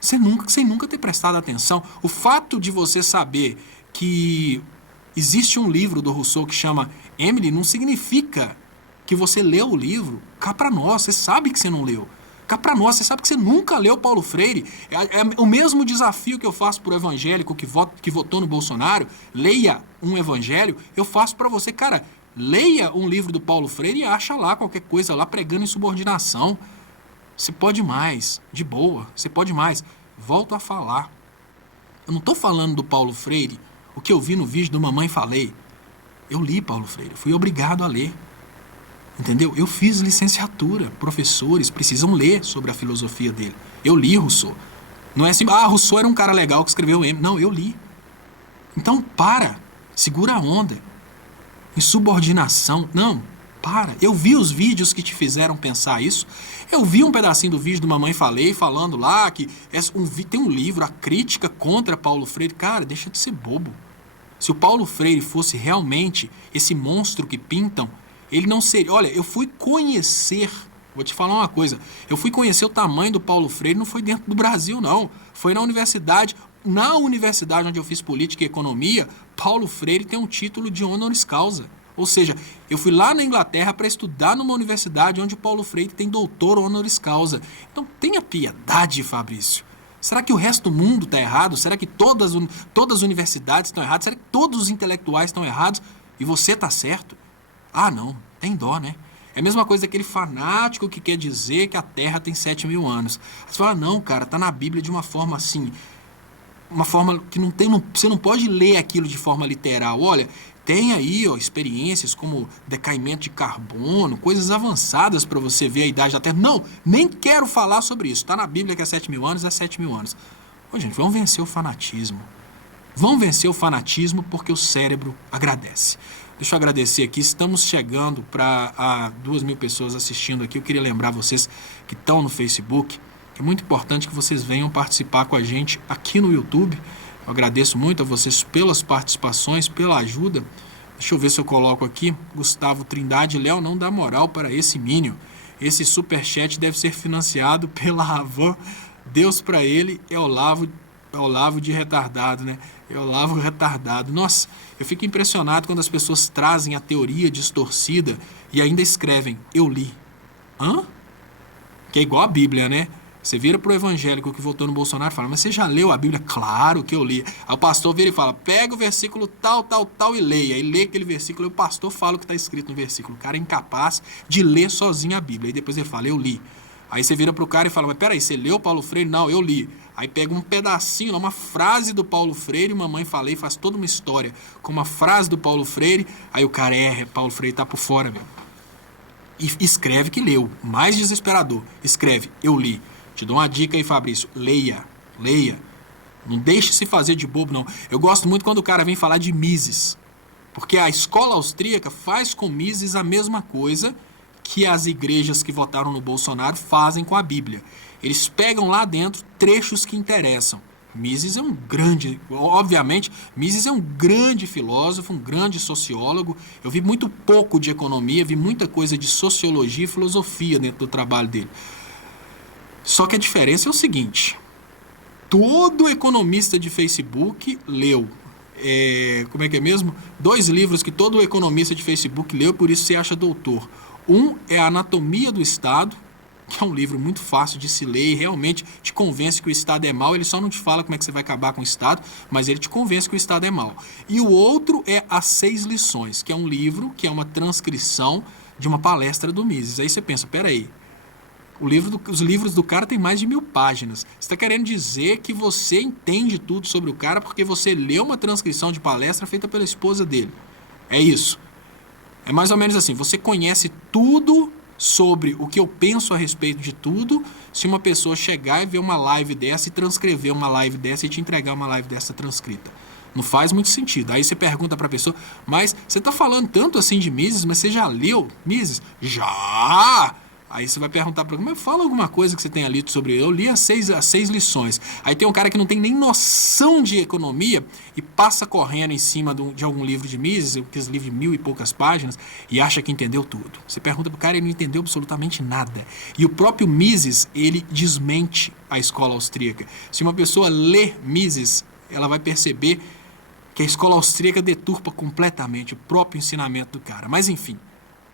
sem nunca ter prestado atenção. O fato de você saber que existe um livro do Rousseau que chama Emily não significa que você leu o livro. Cá pra nós, você sabe que você não leu. Cá pra nós, você sabe que você nunca leu Paulo Freire. É o mesmo desafio que eu faço pro evangélico que votou no Bolsonaro. Leia um evangelho. Eu faço pra você, cara, leia um livro do Paulo Freire e acha lá qualquer coisa lá pregando insubordinação. Você pode mais, de boa, você pode mais. Volto a falar. Eu não tô falando do Paulo Freire, o que eu vi no vídeo do Mamãe Falei. Eu li Paulo Freire, fui obrigado a ler. Entendeu? Eu fiz licenciatura. Professores precisam ler sobre a filosofia dele. Eu li Rousseau. Não é assim, Rousseau era um cara legal que escreveu M. Não, eu li. Então, segura a onda. Insubordinação, não, para. Eu vi os vídeos que te fizeram pensar isso. Eu vi um pedacinho do vídeo do Mamãe Falei falando lá que tem um livro, A Crítica contra Paulo Freire. Cara, deixa de ser bobo. Se o Paulo Freire fosse realmente esse monstro que pintam, ele não seria... Olha, eu fui conhecer... Vou te falar uma coisa. Eu fui conhecer o tamanho do Paulo Freire, não foi dentro do Brasil, não. Foi na universidade. Na universidade onde eu fiz política e economia, Paulo Freire tem um título de honoris causa. Ou seja, eu fui lá na Inglaterra para estudar numa universidade onde o Paulo Freire tem doutor honoris causa. Então tenha piedade, Fabrício. Será que o resto do mundo está errado? Será que todas as universidades estão erradas? Será que todos os intelectuais estão errados? E você está certo? Ah, não. Tem dó, né? É a mesma coisa daquele fanático que quer dizer que a Terra tem 7.000 anos. Você fala, não, cara, tá na Bíblia de uma forma assim... Uma forma que não tem... Você não pode ler aquilo de forma literal. Olha, tem aí experiências como decaimento de carbono, coisas avançadas para você ver a idade da Terra. Não, nem quero falar sobre isso. Está na Bíblia que é 7.000 anos, é 7.000 anos. Ô, gente, vamos vencer o fanatismo. Vamos vencer o fanatismo porque o cérebro agradece. Deixa eu agradecer aqui. Estamos chegando para 2.000 pessoas assistindo aqui. Eu queria lembrar vocês que estão no Facebook. É muito importante que vocês venham participar com a gente aqui no YouTube. Eu agradeço muito a vocês pelas participações, pela ajuda. Deixa eu ver se eu coloco aqui. Gustavo Trindade, Léo, não dá moral para esse Minion. Esse superchat deve ser financiado pela Havan. Deus para ele é Olavo de retardado, né? É Olavo retardado. Nossa, eu fico impressionado quando as pessoas trazem a teoria distorcida e ainda escrevem, eu li. Hã? Que é igual a Bíblia, né? Você vira pro evangélico que votou no Bolsonaro e fala, mas você já leu a Bíblia? Claro que eu li. Aí o pastor vira e fala, pega o versículo tal, tal, tal e leia. Aí lê aquele versículo e o pastor fala o que está escrito no versículo. O cara é incapaz de ler sozinho a Bíblia. Aí depois ele fala, eu li. Aí você vira pro cara e fala, mas peraí, você leu Paulo Freire? Não, eu li. Aí pega um pedacinho, uma frase do Paulo Freire, Mamãe Falei, faz toda uma história com uma frase do Paulo Freire. Aí o cara Paulo Freire tá por fora, meu. E escreve que leu. Mais desesperador. Escreve, eu li. Te dou uma dica aí, Fabrício. Leia. Não deixe se fazer de bobo, não. Eu gosto muito quando o cara vem falar de Mises. Porque a escola austríaca faz com Mises a mesma coisa que as igrejas que votaram no Bolsonaro fazem com a Bíblia. Eles pegam lá dentro trechos que interessam. Mises é um grande... Obviamente, Mises é um grande filósofo, um grande sociólogo. Eu vi muito pouco de economia, vi muita coisa de sociologia e filosofia dentro do trabalho dele. Só que a diferença é o seguinte, todo economista de Facebook leu, como é que é mesmo? 2 livros que todo economista de Facebook leu, por isso você acha doutor. Um é a Anatomia do Estado, que é um livro muito fácil de se ler e realmente te convence que o Estado é mau. Ele só não te fala como é que você vai acabar com o Estado, mas ele te convence que o Estado é mau. E o outro é As 6 Lições, que é um livro que é uma transcrição de uma palestra do Mises. Aí você pensa, peraí, os livros do cara têm mais de 1000 páginas. Você está querendo dizer que você entende tudo sobre o cara porque você leu uma transcrição de palestra feita pela esposa dele. É isso. É mais ou menos assim, você conhece tudo sobre o que eu penso a respeito de tudo se uma pessoa chegar e ver uma live dessa e transcrever uma live dessa e te entregar uma live dessa transcrita. Não faz muito sentido. Aí você pergunta pra pessoa, mas você tá falando tanto assim de Mises, mas você já leu Mises? Já! Aí você vai perguntar para ele, mas fala alguma coisa que você tenha lido sobre ele. Eu li as seis lições. Aí tem um cara que não tem nem noção de economia e passa correndo em cima de algum livro de Mises, aqueles livros de 1000 e poucas páginas, e acha que entendeu tudo. Você pergunta pro cara, ele não entendeu absolutamente nada. E o próprio Mises, ele desmente a escola austríaca. Se uma pessoa lê Mises, ela vai perceber que a escola austríaca deturpa completamente o próprio ensinamento do cara. Mas enfim,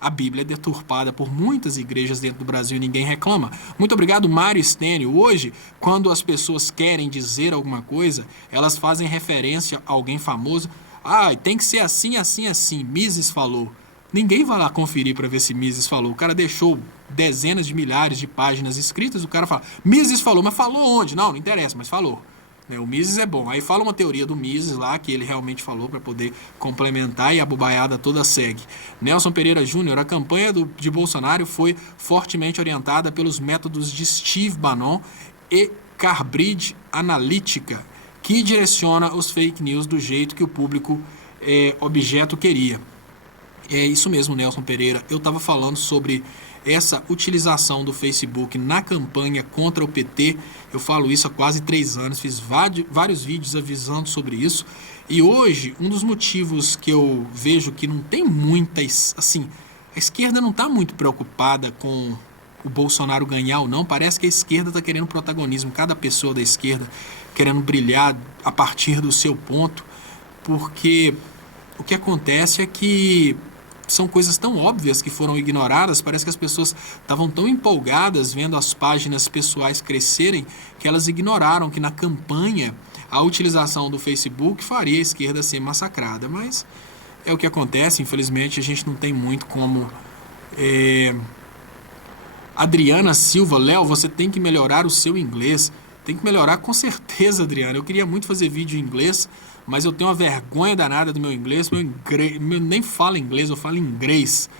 a Bíblia é deturpada por muitas igrejas dentro do Brasil e ninguém reclama. Muito obrigado, Mário Stênio. Hoje, quando as pessoas querem dizer alguma coisa, elas fazem referência a alguém famoso. Ah, tem que ser assim, assim, assim. Mises falou. Ninguém vai lá conferir para ver se Mises falou. O cara deixou dezenas de milhares de páginas escritas, o cara fala, Mises falou, mas falou onde? Não interessa, mas falou. O Mises é bom. Aí fala uma teoria do Mises lá, que ele realmente falou para poder complementar e a bobaiada toda segue. Nelson Pereira Júnior, a campanha de Bolsonaro foi fortemente orientada pelos métodos de Steve Bannon e Cambridge Analytica, que direciona os fake news do jeito que o público objeto queria. É isso mesmo, Nelson Pereira. Eu estava falando sobre essa utilização do Facebook na campanha contra o PT. Eu falo isso há quase 3 anos, fiz vários vídeos avisando sobre isso. E hoje, um dos motivos que eu vejo que não tem muitas... Assim, a esquerda não está muito preocupada com o Bolsonaro ganhar ou não. Parece que a esquerda está querendo protagonismo. Cada pessoa da esquerda querendo brilhar a partir do seu ponto. Porque o que acontece é que são coisas tão óbvias que foram ignoradas. Parece que as pessoas estavam tão empolgadas vendo as páginas pessoais crescerem que elas ignoraram que na campanha a utilização do Facebook faria a esquerda ser massacrada. Mas é o que acontece, infelizmente a gente não tem muito como... Adriana Silva, Léo, você tem que melhorar o seu inglês. Tem que melhorar com certeza, Adriana. Eu queria muito fazer vídeo em inglês, mas eu tenho uma vergonha danada do meu inglês. Eu nem falo inglês, eu falo inglês.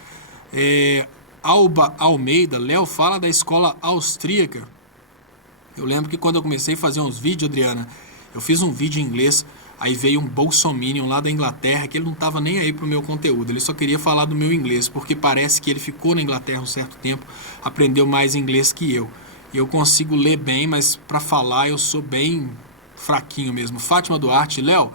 Alba Almeida, Léo, fala da escola austríaca. Eu lembro que quando eu comecei a fazer uns vídeos, Adriana, eu fiz um vídeo em inglês, aí veio um bolsominion lá da Inglaterra, que ele não estava nem aí pro meu conteúdo, ele só queria falar do meu inglês, porque parece que ele ficou na Inglaterra um certo tempo, aprendeu mais inglês que eu. E eu consigo ler bem, mas para falar eu sou bem fraquinho mesmo. Fátima Duarte, Léo,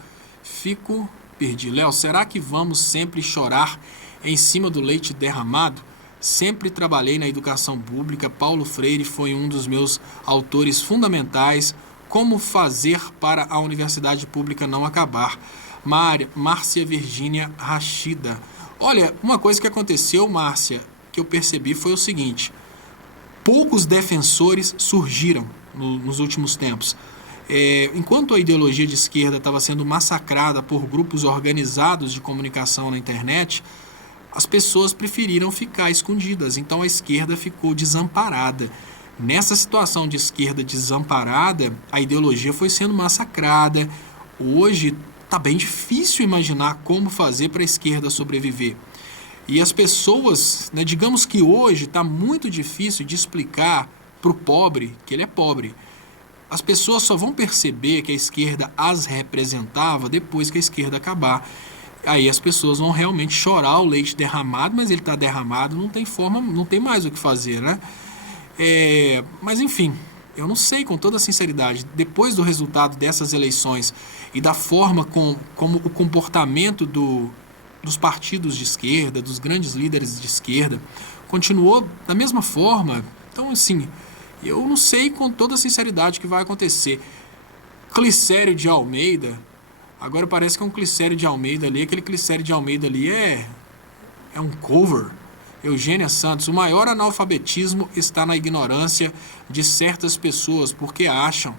perdi. Léo, será que vamos sempre chorar em cima do leite derramado? Sempre trabalhei na educação pública. Paulo Freire foi um dos meus autores fundamentais. Como fazer para a universidade pública não acabar? Márcia Virgínia Rachida. Olha, uma coisa que aconteceu, Márcia, que eu percebi foi o seguinte: poucos defensores surgiram nos últimos tempos. Enquanto a ideologia de esquerda estava sendo massacrada por grupos organizados de comunicação na internet, as pessoas preferiram ficar escondidas, então a esquerda ficou desamparada. Nessa situação de esquerda desamparada, a ideologia foi sendo massacrada. Hoje está bem difícil imaginar como fazer para a esquerda sobreviver. E as pessoas, digamos que hoje está muito difícil de explicar para o pobre que ele é pobre. As pessoas só vão perceber que a esquerda as representava depois que a esquerda acabar. Aí as pessoas vão realmente chorar o leite derramado, mas ele está derramado, não tem forma, não tem mais o que fazer, né? Mas enfim, eu não sei com toda sinceridade, depois do resultado dessas eleições e da forma como o comportamento dos partidos de esquerda, dos grandes líderes de esquerda, continuou da mesma forma. Então, assim, eu não sei com toda sinceridade o que vai acontecer. Clicério de Almeida, agora parece que é um Clicério de Almeida ali, aquele Clicério de Almeida ali é um cover. Eugênia Santos, o maior analfabetismo está na ignorância de certas pessoas, porque acham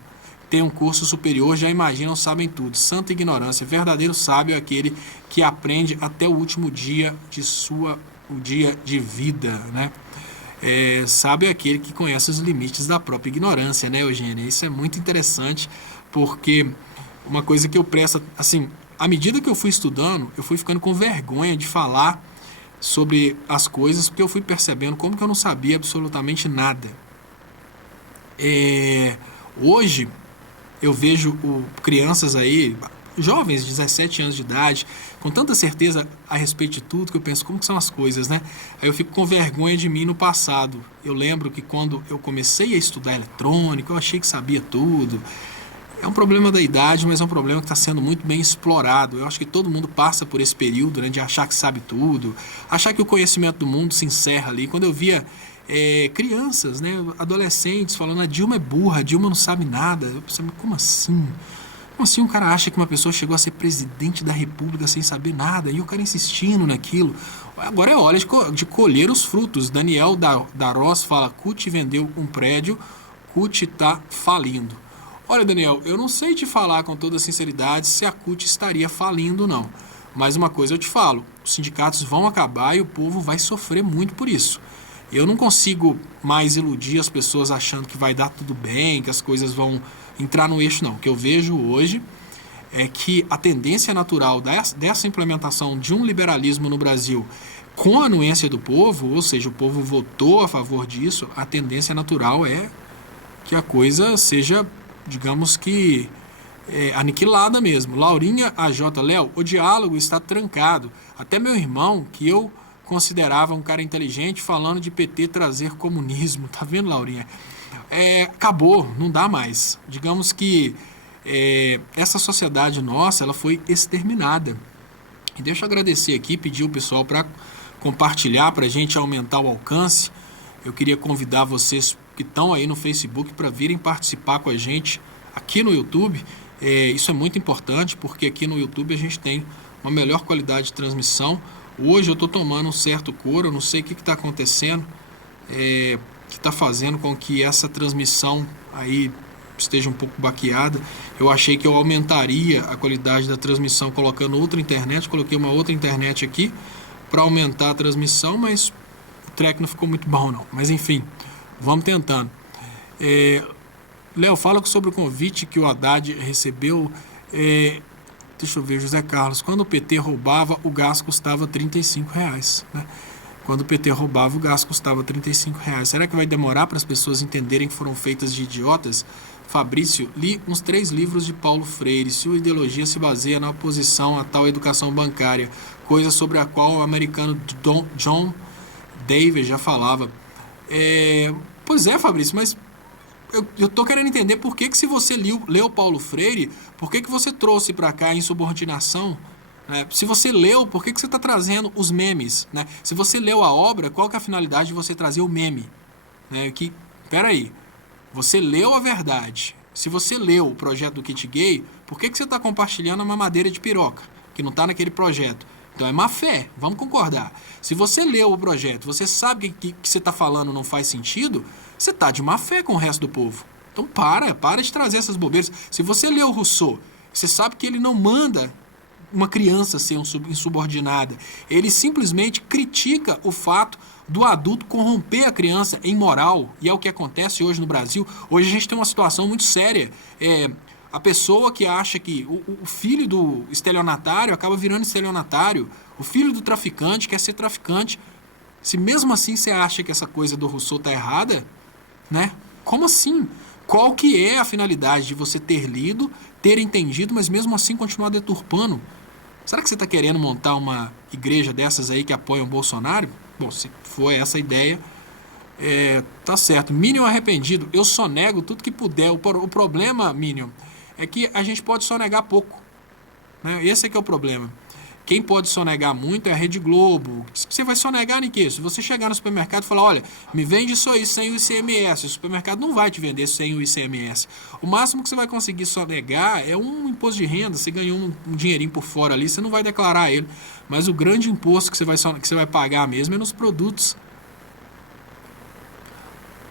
tem um curso superior, já imaginam, sabem tudo. Santa ignorância. Verdadeiro sábio é aquele que aprende até o último dia o dia de vida, né? Sábio é aquele que conhece os limites da própria ignorância, né, Eugênia? Isso é muito interessante, porque uma coisa que eu presto, assim, à medida que eu fui estudando, eu fui ficando com vergonha de falar sobre as coisas, porque eu fui percebendo como que eu não sabia absolutamente nada. Hoje, eu vejo crianças aí, jovens de 17 anos de idade, com tanta certeza a respeito de tudo, que eu penso, como que são as coisas, né? Aí eu fico com vergonha de mim no passado. Eu lembro que quando eu comecei a estudar eletrônica, eu achei que sabia tudo. É um problema da idade, mas é um problema que está sendo muito bem explorado. Eu acho que todo mundo passa por esse período, né, de achar que sabe tudo, achar que o conhecimento do mundo se encerra ali. Quando eu via crianças, né, adolescentes falando, a Dilma é burra, a Dilma não sabe nada. Eu pensei, como assim? Como assim um cara acha que uma pessoa chegou a ser presidente da república sem saber nada? E o cara insistindo naquilo. Agora é hora de colher os frutos. Daniel da Ross fala, CUT vendeu um prédio, CUT está falindo. Olha, Daniel, eu não sei te falar com toda sinceridade se a CUT estaria falindo ou não. Mas uma coisa eu te falo, os sindicatos vão acabar e o povo vai sofrer muito por isso. Eu não consigo mais iludir as pessoas achando que vai dar tudo bem, que as coisas vão entrar no eixo, não. O que eu vejo hoje é que a tendência natural dessa implementação de um liberalismo no Brasil com a anuência do povo, ou seja, o povo votou a favor disso, a tendência natural é que a coisa seja, digamos que, aniquilada mesmo. Laurinha AJ, Léo, o diálogo está trancado. Até meu irmão, que eu considerava um cara inteligente, falando de PT trazer comunismo. Tá vendo, Laurinha? Acabou, não dá mais. Digamos que essa sociedade nossa, ela foi exterminada. E deixa eu agradecer aqui, pedir o pessoal para compartilhar, para a gente aumentar o alcance. Eu queria convidar vocês que estão aí no Facebook para virem participar com a gente aqui no YouTube. Isso é muito importante, porque aqui no YouTube a gente tem uma melhor qualidade de transmissão. Hoje eu estou tomando um certo couro, eu não sei o que está acontecendo, que está fazendo com que essa transmissão aí esteja um pouco baqueada. Eu achei que eu aumentaria a qualidade da transmissão colocando outra internet, coloquei uma outra internet aqui para aumentar a transmissão, mas o treco não ficou muito bom não. Mas enfim, vamos tentando. Léo, fala sobre o convite que o Haddad recebeu. Deixa eu ver, José Carlos. Quando o PT roubava, o gás custava R$35, né? Quando o PT roubava, o gás custava R$35. Será que vai demorar para as pessoas entenderem que foram feitas de idiotas? Fabrício, li uns 3 livros de Paulo Freire. Sua ideologia se baseia na oposição à tal educação bancária, coisa sobre a qual o americano John Davis já falava. Pois é, Fabrício, mas eu tô querendo entender por que se você leu Paulo Freire, por que você trouxe para cá a insubordinação? Se você leu, por que você está trazendo os memes? Né? Se você leu a obra, qual que é a finalidade de você trazer o meme? Peraí, você leu a verdade. Se você leu o projeto do kit gay, por que você está compartilhando uma mamadeira de piroca, que não está naquele projeto? Então é má fé, vamos concordar. Se você leu o projeto, você sabe que você está falando não faz sentido, você está de má fé com o resto do povo. Então para de trazer essas bobeiras. Se você leu o Rousseau, você sabe que ele não manda uma criança ser insubordinada. Ele simplesmente critica o fato do adulto corromper a criança em moral. E é o que acontece hoje no Brasil. Hoje a gente tem uma situação muito séria. A pessoa que acha que o filho do estelionatário acaba virando estelionatário. O filho do traficante quer ser traficante. Se mesmo assim você acha que essa coisa do Rousseau está errada, né? Como assim? Qual que é a finalidade de você ter lido, ter entendido, mas mesmo assim continuar deturpando? Será que você está querendo montar uma igreja dessas aí que apoiam o Bolsonaro? Bom, se for essa a ideia, tá certo. Minion arrependido, eu sonego tudo que puder. O problema, Minion, é que a gente pode sonegar pouco, né? Esse é que é o problema. Quem pode sonegar muito é a Rede Globo. Você vai sonegar em quê? Se você chegar no supermercado e falar, olha, me vende isso aí sem o ICMS, o supermercado não vai te vender sem o ICMS. O máximo que você vai conseguir sonegar é um imposto de renda. Você ganhou um dinheirinho por fora ali, você não vai declarar ele. Mas o grande imposto que você vai pagar mesmo é nos produtos.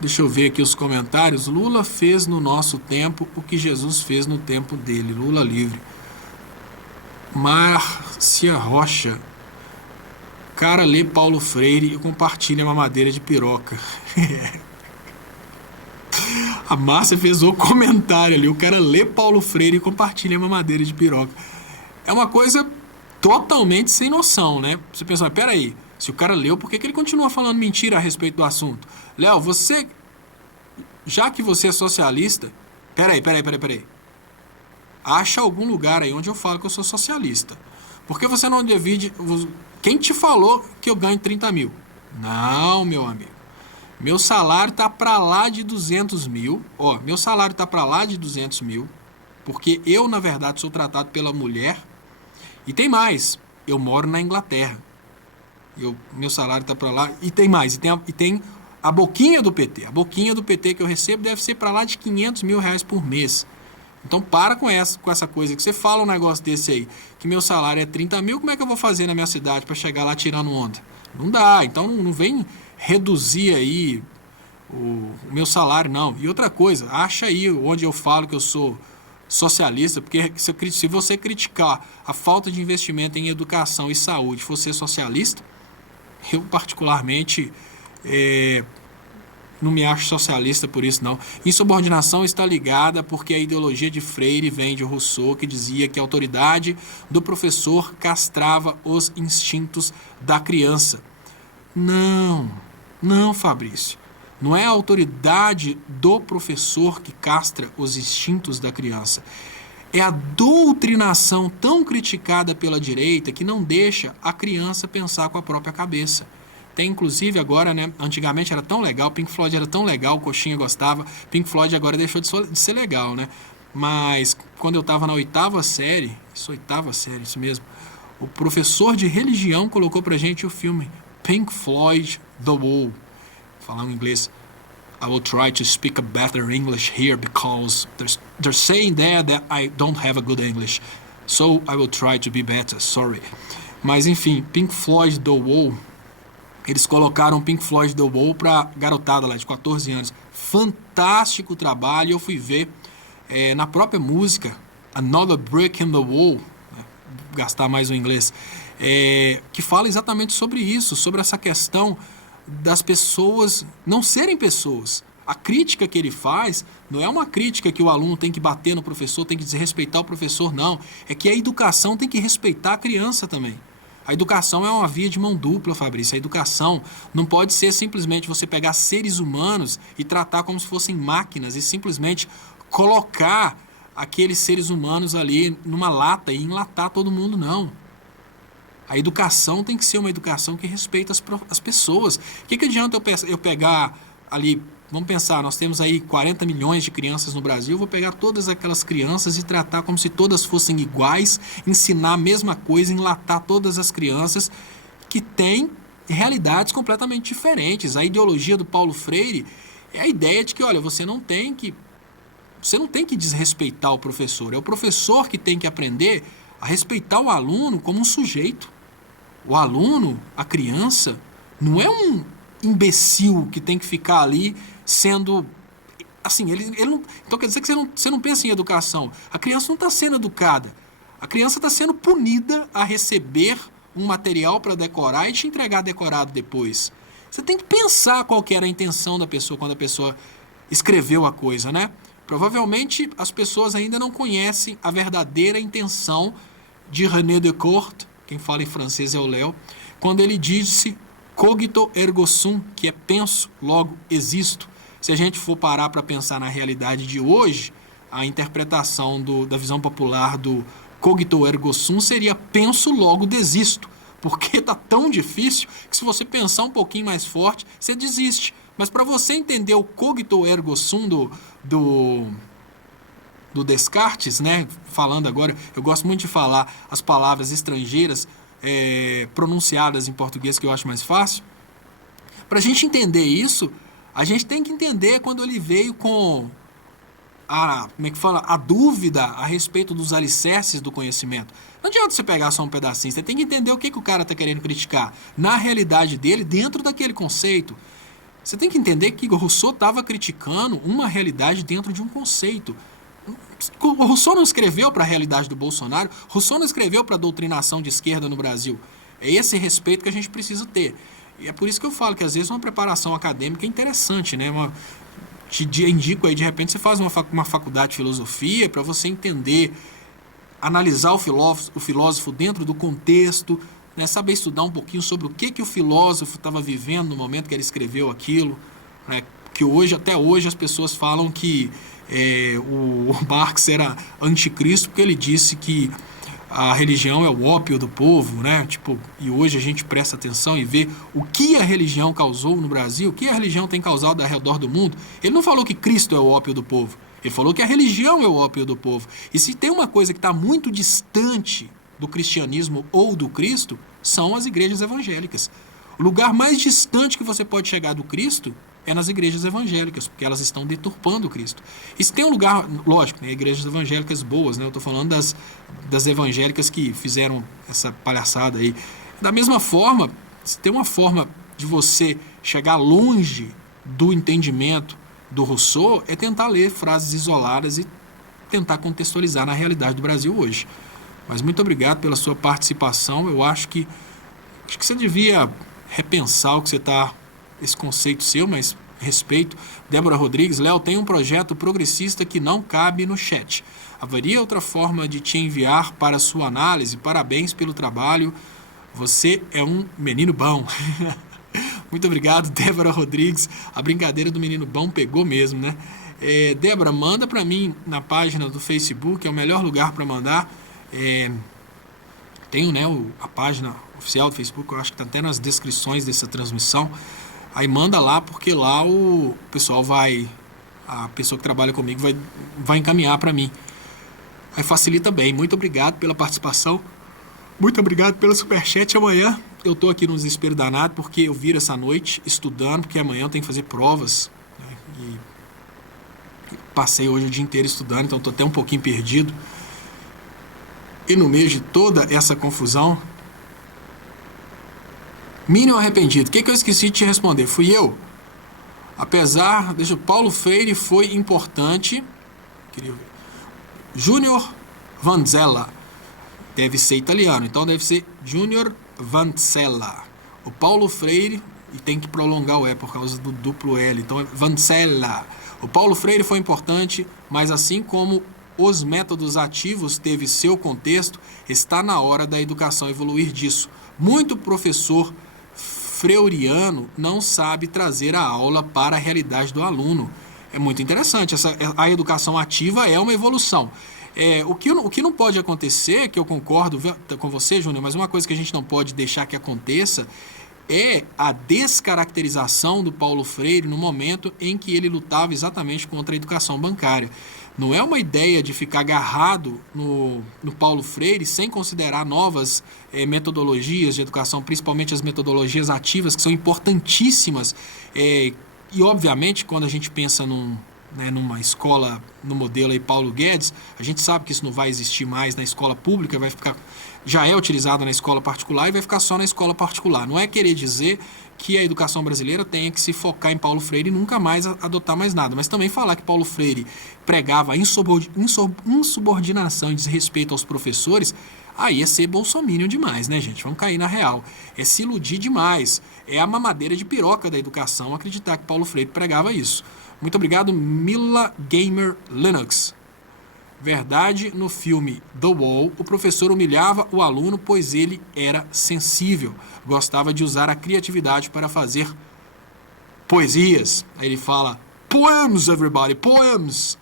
Deixa eu ver aqui os comentários. Lula fez no nosso tempo o que Jesus fez no tempo dele. Lula livre. Márcia Rocha. Cara, lê Paulo Freire e compartilha mamadeira de piroca. A Márcia fez o comentário ali. O cara lê Paulo Freire e compartilha mamadeira de piroca. É uma coisa totalmente sem noção, né? Você pensa, mas peraí, se o cara leu, por que ele continua falando mentira a respeito do assunto? Léo, você... Já que você é socialista... Peraí. Acha algum lugar aí onde eu falo que eu sou socialista. Por que você não divide... Quem te falou que eu ganho 30 mil? Não, meu amigo. Meu salário tá pra lá de 200 mil. Ó, meu salário tá pra lá de 200 mil. Porque eu, na verdade, sou tratado pela mulher. E tem mais. Eu moro na Inglaterra. Meu salário tá pra lá. E tem mais. E tem a boquinha do PT. A boquinha do PT que eu recebo deve ser pra lá de 500 mil reais por mês. Então para com essa coisa que você fala um negócio desse aí, que meu salário é 30 mil, como é que eu vou fazer na minha cidade para chegar lá tirando onda? Não dá, então não vem reduzir aí o meu salário, não. E outra coisa, acha aí onde eu falo que eu sou socialista, porque se você criticar a falta de investimento em educação e saúde, você é socialista, eu particularmente... não me acho socialista por isso, não. Insubordinação está ligada porque a ideologia de Freire vem de Rousseau, que dizia que a autoridade do professor castrava os instintos da criança. Não, Fabrício. Não é a autoridade do professor que castra os instintos da criança. É a doutrinação tão criticada pela direita que não deixa a criança pensar com a própria cabeça. Tem inclusive agora, né? Antigamente era tão legal, Pink Floyd era tão legal, o Coxinha gostava. Pink Floyd agora deixou de ser legal, né? Mas quando eu estava na oitava série, isso mesmo, o professor de religião colocou pra gente o filme Pink Floyd The Wall. Falando em inglês, I will try to speak a better English here because they're saying there that I don't have a good English. So I will try to be better, sorry. Mas enfim, Pink Floyd The Wall... Eles colocaram Pink Floyd The Wall pra garotada lá de 14 anos. Fantástico trabalho. Eu fui ver na própria música Another Brick in the Wall, né? Gastar mais o inglês, que fala exatamente sobre isso, sobre essa questão das pessoas não serem pessoas. A crítica que ele faz não é uma crítica que o aluno tem que bater no professor, tem que desrespeitar o professor, não. É que a educação tem que respeitar a criança também. A educação é uma via de mão dupla, Fabrício. A educação não pode ser simplesmente você pegar seres humanos e tratar como se fossem máquinas e simplesmente colocar aqueles seres humanos ali numa lata e enlatar todo mundo, não. A educação tem que ser uma educação que respeita as pessoas. O que adianta eu pegar ali... Vamos pensar, nós temos aí 40 milhões de crianças no Brasil, eu vou pegar todas aquelas crianças e tratar como se todas fossem iguais, ensinar a mesma coisa, enlatar todas as crianças que têm realidades completamente diferentes. A ideologia do Paulo Freire é a ideia de que, olha, você não tem que desrespeitar o professor, é o professor que tem que aprender a respeitar o aluno como um sujeito. O aluno, a criança, não é um imbecil que tem que ficar ali sendo... Assim, ele não... Então quer dizer que você não pensa em educação. A criança não está sendo educada. A criança está sendo punida a receber um material para decorar e te entregar decorado depois. Você tem que pensar qual que era a intenção da pessoa quando a pessoa escreveu a coisa, né? Provavelmente as pessoas ainda não conhecem a verdadeira intenção de René Descartes, quem fala em francês é o Léo, quando ele disse cogito ergo sum, que é penso, logo existo. Se a gente for parar para pensar na realidade de hoje, a interpretação da visão popular do cogito ergo sum seria penso, logo desisto. Porque tá tão difícil que se você pensar um pouquinho mais forte, você desiste. Mas para você entender o cogito ergo sum do Descartes, né? Falando agora, eu gosto muito de falar as palavras estrangeiras pronunciadas em português, que eu acho mais fácil. Para a gente entender isso, a gente tem que entender quando ele veio com como é que fala? A dúvida a respeito dos alicerces do conhecimento. Não adianta você pegar só um pedacinho, você tem que entender o que o cara está querendo criticar na realidade dele, dentro daquele conceito. Você tem que entender que o Rousseau estava criticando uma realidade dentro de um conceito. O Rousseau não escreveu para a realidade do Bolsonaro, Rousseau não escreveu para a doutrinação de esquerda no Brasil. É esse respeito que a gente precisa ter. E é por isso que eu falo que às vezes uma preparação acadêmica é interessante, né? Te indico aí, de repente você faz uma faculdade de filosofia para você entender, analisar o filósofo dentro do contexto, né? Saber estudar um pouquinho sobre o que o filósofo estava vivendo no momento que ele escreveu aquilo, né? Que até hoje as pessoas falam que o Marx era anticristo porque ele disse que a religião é o ópio do povo, né? E hoje a gente presta atenção e vê o que a religião causou no Brasil, o que a religião tem causado ao redor do mundo. Ele não falou que Cristo é o ópio do povo, ele falou que a religião é o ópio do povo. E se tem uma coisa que está muito distante do cristianismo ou do Cristo, são as igrejas evangélicas. O lugar mais distante que você pode chegar do Cristo é nas igrejas evangélicas, porque elas estão deturpando o Cristo. E se tem um lugar, lógico, né, igrejas evangélicas boas, né, eu estou falando das evangélicas que fizeram essa palhaçada aí. Da mesma forma, se tem uma forma de você chegar longe do entendimento do Rousseau, é tentar ler frases isoladas e tentar contextualizar na realidade do Brasil hoje. Mas muito obrigado pela sua participação. Eu acho que você devia repensar o que você está, esse conceito seu, mas respeito. Débora Rodrigues, Léo, tem um projeto progressista que não cabe no chat. Haveria outra forma de te enviar para sua análise? Parabéns pelo trabalho. Você é um menino bom. Muito obrigado, Débora Rodrigues. A brincadeira do menino bom pegou mesmo, né? Débora, manda para mim na página do Facebook, é o melhor lugar para mandar. Tenho, né, a página oficial do Facebook, eu acho que está até nas descrições dessa transmissão. Aí manda lá, porque lá o pessoal a pessoa que trabalha comigo vai encaminhar para mim. Aí facilita bem. Muito obrigado pela participação. Muito obrigado pelo superchat. Amanhã eu tô aqui no desespero danado, porque eu viro essa noite estudando, porque amanhã eu tenho que fazer provas, né? E passei hoje o dia inteiro estudando, então tô até um pouquinho perdido. E no meio de toda essa confusão, mínimo arrependido. O que eu esqueci de te responder? Fui eu. Paulo Freire foi importante. Queria ver. Júnior Vanzella. Deve ser italiano, então deve ser Júnior Vanzella. O Paulo Freire, e tem que prolongar o E por causa do duplo L, então é Vanzella. O Paulo Freire foi importante, mas assim como os métodos ativos teve seu contexto, está na hora da educação evoluir disso. Muito professor freiriano não sabe trazer a aula para a realidade do aluno. É muito interessante. A educação ativa é uma evolução. O que não pode acontecer, que eu concordo com você, Júnior, mas uma coisa que a gente não pode deixar que aconteça é a descaracterização do Paulo Freire no momento em que ele lutava exatamente contra a educação bancária. Não é uma ideia de ficar agarrado no Paulo Freire sem considerar novas metodologias de educação, principalmente as metodologias ativas, que são importantíssimas. E, obviamente, quando a gente pensa numa escola, no modelo aí Paulo Guedes, a gente sabe que isso não vai existir mais na escola pública, já é utilizado na escola particular e vai ficar só na escola particular. Não é querer dizer que a educação brasileira tenha que se focar em Paulo Freire e nunca mais adotar mais nada, mas também falar que Paulo Freire pregava insubordinação e desrespeito aos professores, aí é ser bolsominion demais, né, gente? Vamos cair na real. É se iludir demais. É a mamadeira de piroca da educação acreditar que Paulo Freire pregava isso. Muito obrigado, Mila Gamer Linux. Verdade, no filme The Wall, o professor humilhava o aluno, pois ele era sensível. Gostava de usar a criatividade para fazer poesias. Aí ele fala, poems, everybody, poems.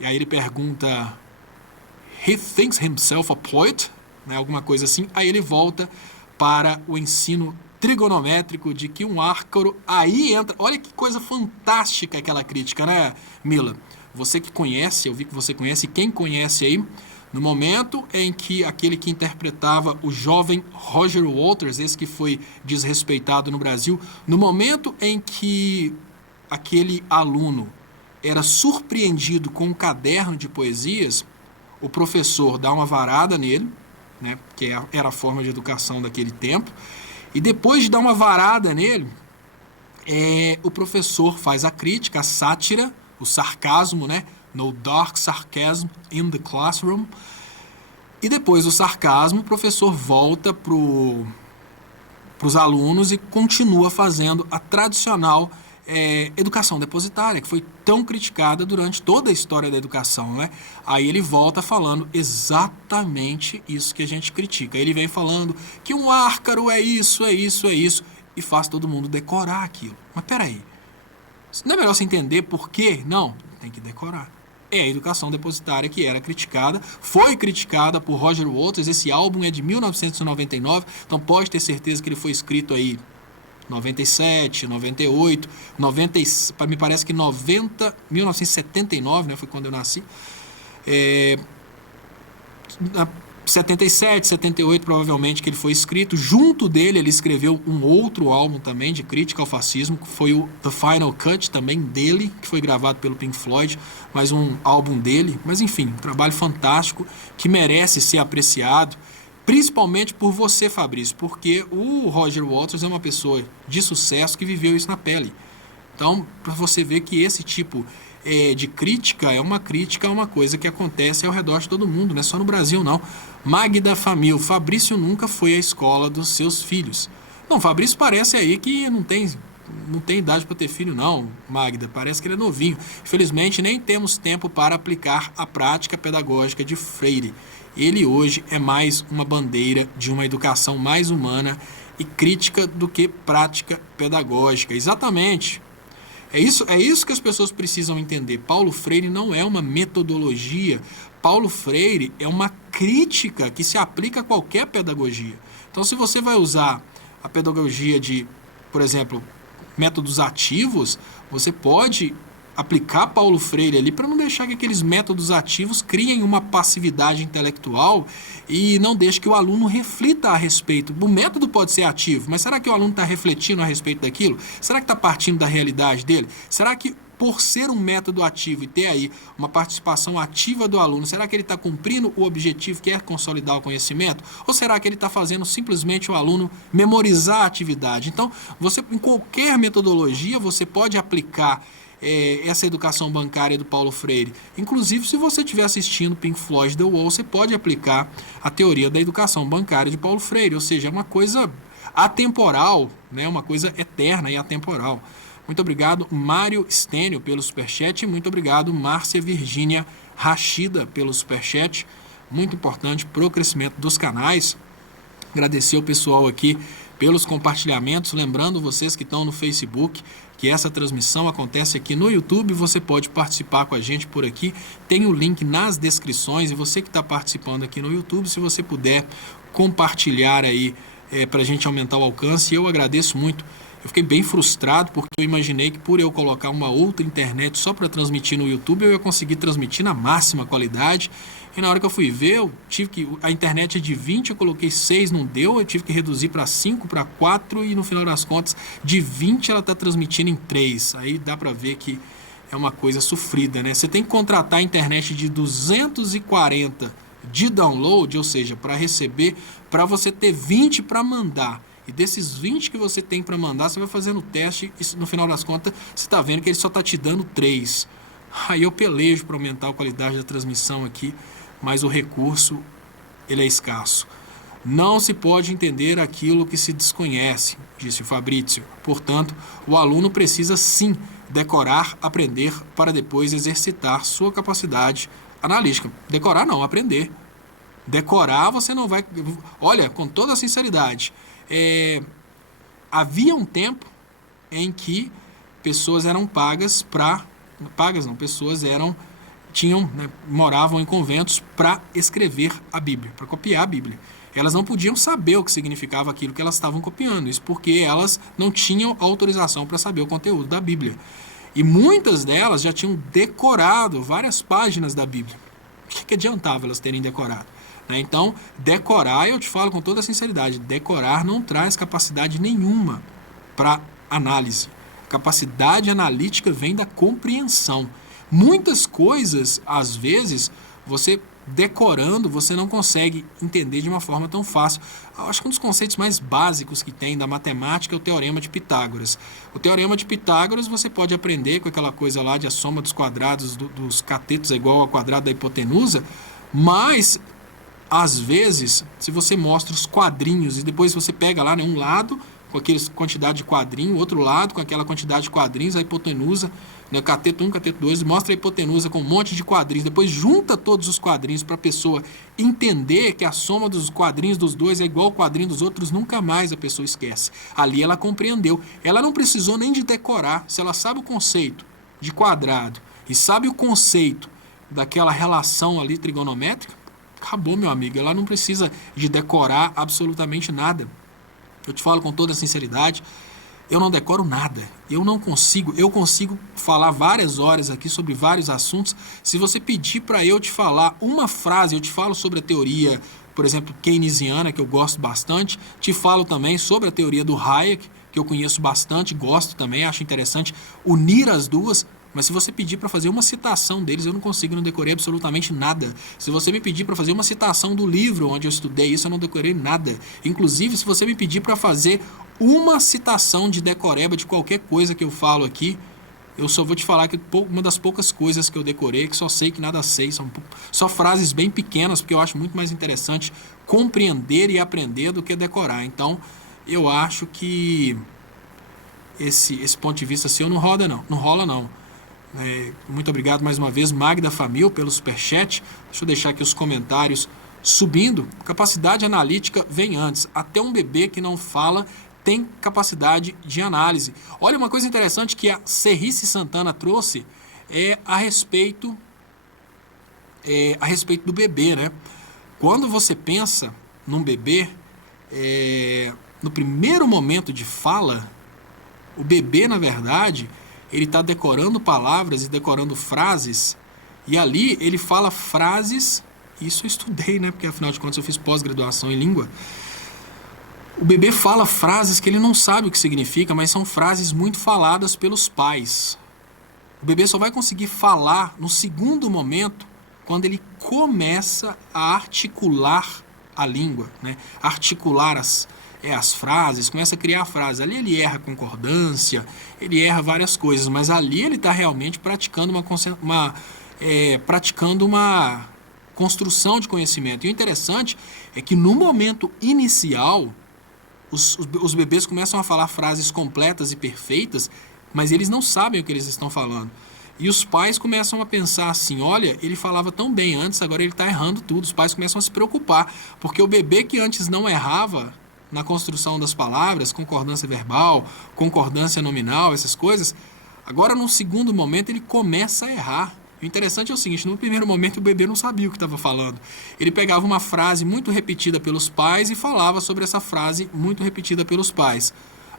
E aí ele pergunta, he thinks himself a poet? Né, alguma coisa assim. Aí ele volta para o ensino trigonométrico de que um ácaro, aí entra, olha que coisa fantástica aquela crítica, né, Mila? Você que conhece, eu vi que você conhece, quem conhece aí, No momento em que aquele que interpretava o jovem Roger Waters, esse que foi desrespeitado no Brasil, no momento em que aquele aluno era surpreendido com um caderno de poesias, o professor dá uma varada nele, né, que era a forma de educação daquele tempo, e depois de dar uma varada nele, o professor faz a crítica, a sátira, o sarcasmo, né? No dark sarcasm in the classroom. E depois do sarcasmo, o professor volta para os alunos e continua fazendo a tradicional educação depositária, que foi tão criticada durante toda a história da educação, né? Aí ele volta falando exatamente isso que a gente critica. Ele vem falando que um ácaro é isso, e faz todo mundo decorar aquilo. Mas peraí, não é melhor você entender por quê? Não, tem que decorar. É a educação depositária que era criticada, foi criticada por Roger Waters. Esse álbum é de 1999, então pode ter certeza que ele foi escrito aí 97, 98, 90, me parece que 1979, né, foi quando eu nasci. 77, 78 provavelmente que ele foi escrito. Junto dele ele escreveu um outro álbum também de crítica ao fascismo, que foi o The Final Cut, também dele, que foi gravado pelo Pink Floyd, mais um álbum dele. Mas enfim, um trabalho fantástico que merece ser apreciado, principalmente por você, Fabrício, porque o Roger Waters é uma pessoa de sucesso que viveu isso na pele. Então, para você ver que esse tipo de crítica é uma coisa que acontece ao redor de todo mundo, não é só no Brasil, não. Magda Famil, Fabrício nunca foi à escola dos seus filhos. Não, Fabrício parece aí que não tem idade para ter filho, não, Magda. Parece que ele é novinho. Infelizmente, nem temos tempo para aplicar a prática pedagógica de Freire. Ele hoje é mais uma bandeira de uma educação mais humana e crítica do que prática pedagógica. Exatamente. É isso que as pessoas precisam entender. Paulo Freire não é uma metodologia. Paulo Freire é uma crítica que se aplica a qualquer pedagogia. Então, se você vai usar a pedagogia de, por exemplo, métodos ativos, você pode aplicar Paulo Freire ali para não deixar que aqueles métodos ativos criem uma passividade intelectual e não deixe que o aluno reflita a respeito. O método pode ser ativo, mas será que o aluno está refletindo a respeito daquilo? Será que está partindo da realidade dele? Será que por ser um método ativo e ter aí uma participação ativa do aluno, será que ele está cumprindo o objetivo que é consolidar o conhecimento? Ou será que ele está fazendo simplesmente o aluno memorizar a atividade? Então, você, em qualquer metodologia, você pode aplicar essa educação bancária do Paulo Freire. Inclusive, se você estiver assistindo Pink Floyd The Wall, você pode aplicar a teoria da educação bancária de Paulo Freire, ou seja, é uma coisa atemporal, né? Uma coisa eterna e atemporal. Muito obrigado, Mário Stênio, pelo superchat, e muito obrigado, Márcia Virgínia Rachida, pelo superchat, muito importante para o crescimento dos canais. Agradecer ao pessoal aqui pelos compartilhamentos, lembrando vocês que estão no Facebook, que essa transmissão acontece aqui no YouTube, você pode participar com a gente por aqui, tem o link nas descrições, e você que está participando aqui no YouTube, se você puder compartilhar aí para a gente aumentar o alcance, eu agradeço muito. Eu fiquei bem frustrado porque eu imaginei que por eu colocar uma outra internet só para transmitir no YouTube, eu ia conseguir transmitir na máxima qualidade. E na hora que eu fui ver, a internet é de 20, eu coloquei 6, não deu, eu tive que reduzir para 5, para 4, e no final das contas, de 20 ela está transmitindo em 3. Aí dá para ver que é uma coisa sofrida, né? Você tem que contratar a internet de 240 de download, ou seja, para receber, para você ter 20 para mandar. E desses 20 que você tem para mandar, você vai fazendo o teste e no final das contas você está vendo que ele só está te dando 3. Aí eu pelejo para aumentar a qualidade da transmissão aqui, mas o recurso ele é escasso. Não se pode entender aquilo que se desconhece, disse Fabrício. Portanto, o aluno precisa sim decorar, aprender, para depois exercitar sua capacidade analítica. Decorar não, aprender. Decorar você não vai... Olha, com toda a sinceridade... havia um tempo em que pessoas eram moravam em conventos para escrever a Bíblia, para copiar a Bíblia. Elas não podiam saber o que significava aquilo que elas estavam copiando, isso porque elas não tinham autorização para saber o conteúdo da Bíblia. E muitas delas já tinham decorado várias páginas da Bíblia, que adiantava elas terem decorado? Né? Então, decorar, eu te falo com toda a sinceridade, decorar não traz capacidade nenhuma para análise. Capacidade analítica vem da compreensão. Muitas coisas, às vezes, você decorando, você não consegue entender de uma forma tão fácil. Eu acho que um dos conceitos mais básicos que tem da matemática é o Teorema de Pitágoras. O Teorema de Pitágoras você pode aprender com aquela coisa lá de a soma dos quadrados dos catetos é igual ao quadrado da hipotenusa, mas às vezes, se você mostra os quadrinhos e depois você pega lá, né, um lado com aquela quantidade de quadrinho, outro lado com aquela quantidade de quadrinhos, a hipotenusa, né, cateto 1, cateto 2, mostra a hipotenusa com um monte de quadrinhos, depois junta todos os quadrinhos para a pessoa entender que a soma dos quadrinhos dos dois é igual ao quadrinho dos outros, nunca mais a pessoa esquece. Ali ela compreendeu. Ela não precisou nem de decorar. Se ela sabe o conceito de quadrado e sabe o conceito daquela relação ali trigonométrica, acabou, meu amigo. Ela não precisa de decorar absolutamente nada. Eu te falo com toda a sinceridade, eu não decoro nada. Eu consigo falar várias horas aqui sobre vários assuntos. Se você pedir para eu te falar uma frase, eu te falo sobre a teoria, por exemplo, keynesiana, que eu gosto bastante. Te falo também sobre a teoria do Hayek, que eu conheço bastante, gosto também, acho interessante unir as duas. Mas se você pedir para fazer uma citação deles, eu não consigo, não decorei absolutamente nada. Se você me pedir para fazer uma citação do livro onde eu estudei isso, eu não decorei nada. Inclusive, se você me pedir para fazer uma citação de decoreba de qualquer coisa que eu falo aqui, eu só vou te falar que uma das poucas coisas que eu decorei, que só sei que nada sei, são só frases bem pequenas, porque eu acho muito mais interessante compreender e aprender do que decorar. Então, eu acho que esse ponto de vista seu não rola não. Muito obrigado mais uma vez, Magda Famil, pelo superchat. Deixa eu deixar aqui os comentários subindo. Capacidade analítica vem antes. Até um bebê que não fala tem capacidade de análise. Olha, uma coisa interessante que a Serrice Santana trouxe a respeito do bebê, né? Quando você pensa num bebê, no primeiro momento de fala, o bebê, na verdade, ele está decorando palavras e decorando frases, e ali ele fala frases, isso eu estudei, né? Porque afinal de contas eu fiz pós-graduação em língua. O bebê fala frases que ele não sabe o que significa, mas são frases muito faladas pelos pais. O bebê só vai conseguir falar no segundo momento, quando ele começa a articular a língua, né? Articular as frases, começa a criar frases. Ali ele erra concordância, ele erra várias coisas, mas ali ele está realmente praticando uma construção de conhecimento. E o interessante é que no momento inicial, os bebês começam a falar frases completas e perfeitas, mas eles não sabem o que eles estão falando. E os pais começam a pensar assim, olha, ele falava tão bem antes, agora ele está errando tudo. Os pais começam a se preocupar, porque o bebê que antes não errava na construção das palavras, concordância verbal, concordância nominal, essas coisas, agora num segundo momento ele começa a errar. O interessante é o seguinte, no primeiro momento o bebê não sabia o que estava falando. Ele pegava uma frase muito repetida pelos pais e falava sobre essa frase muito repetida pelos pais.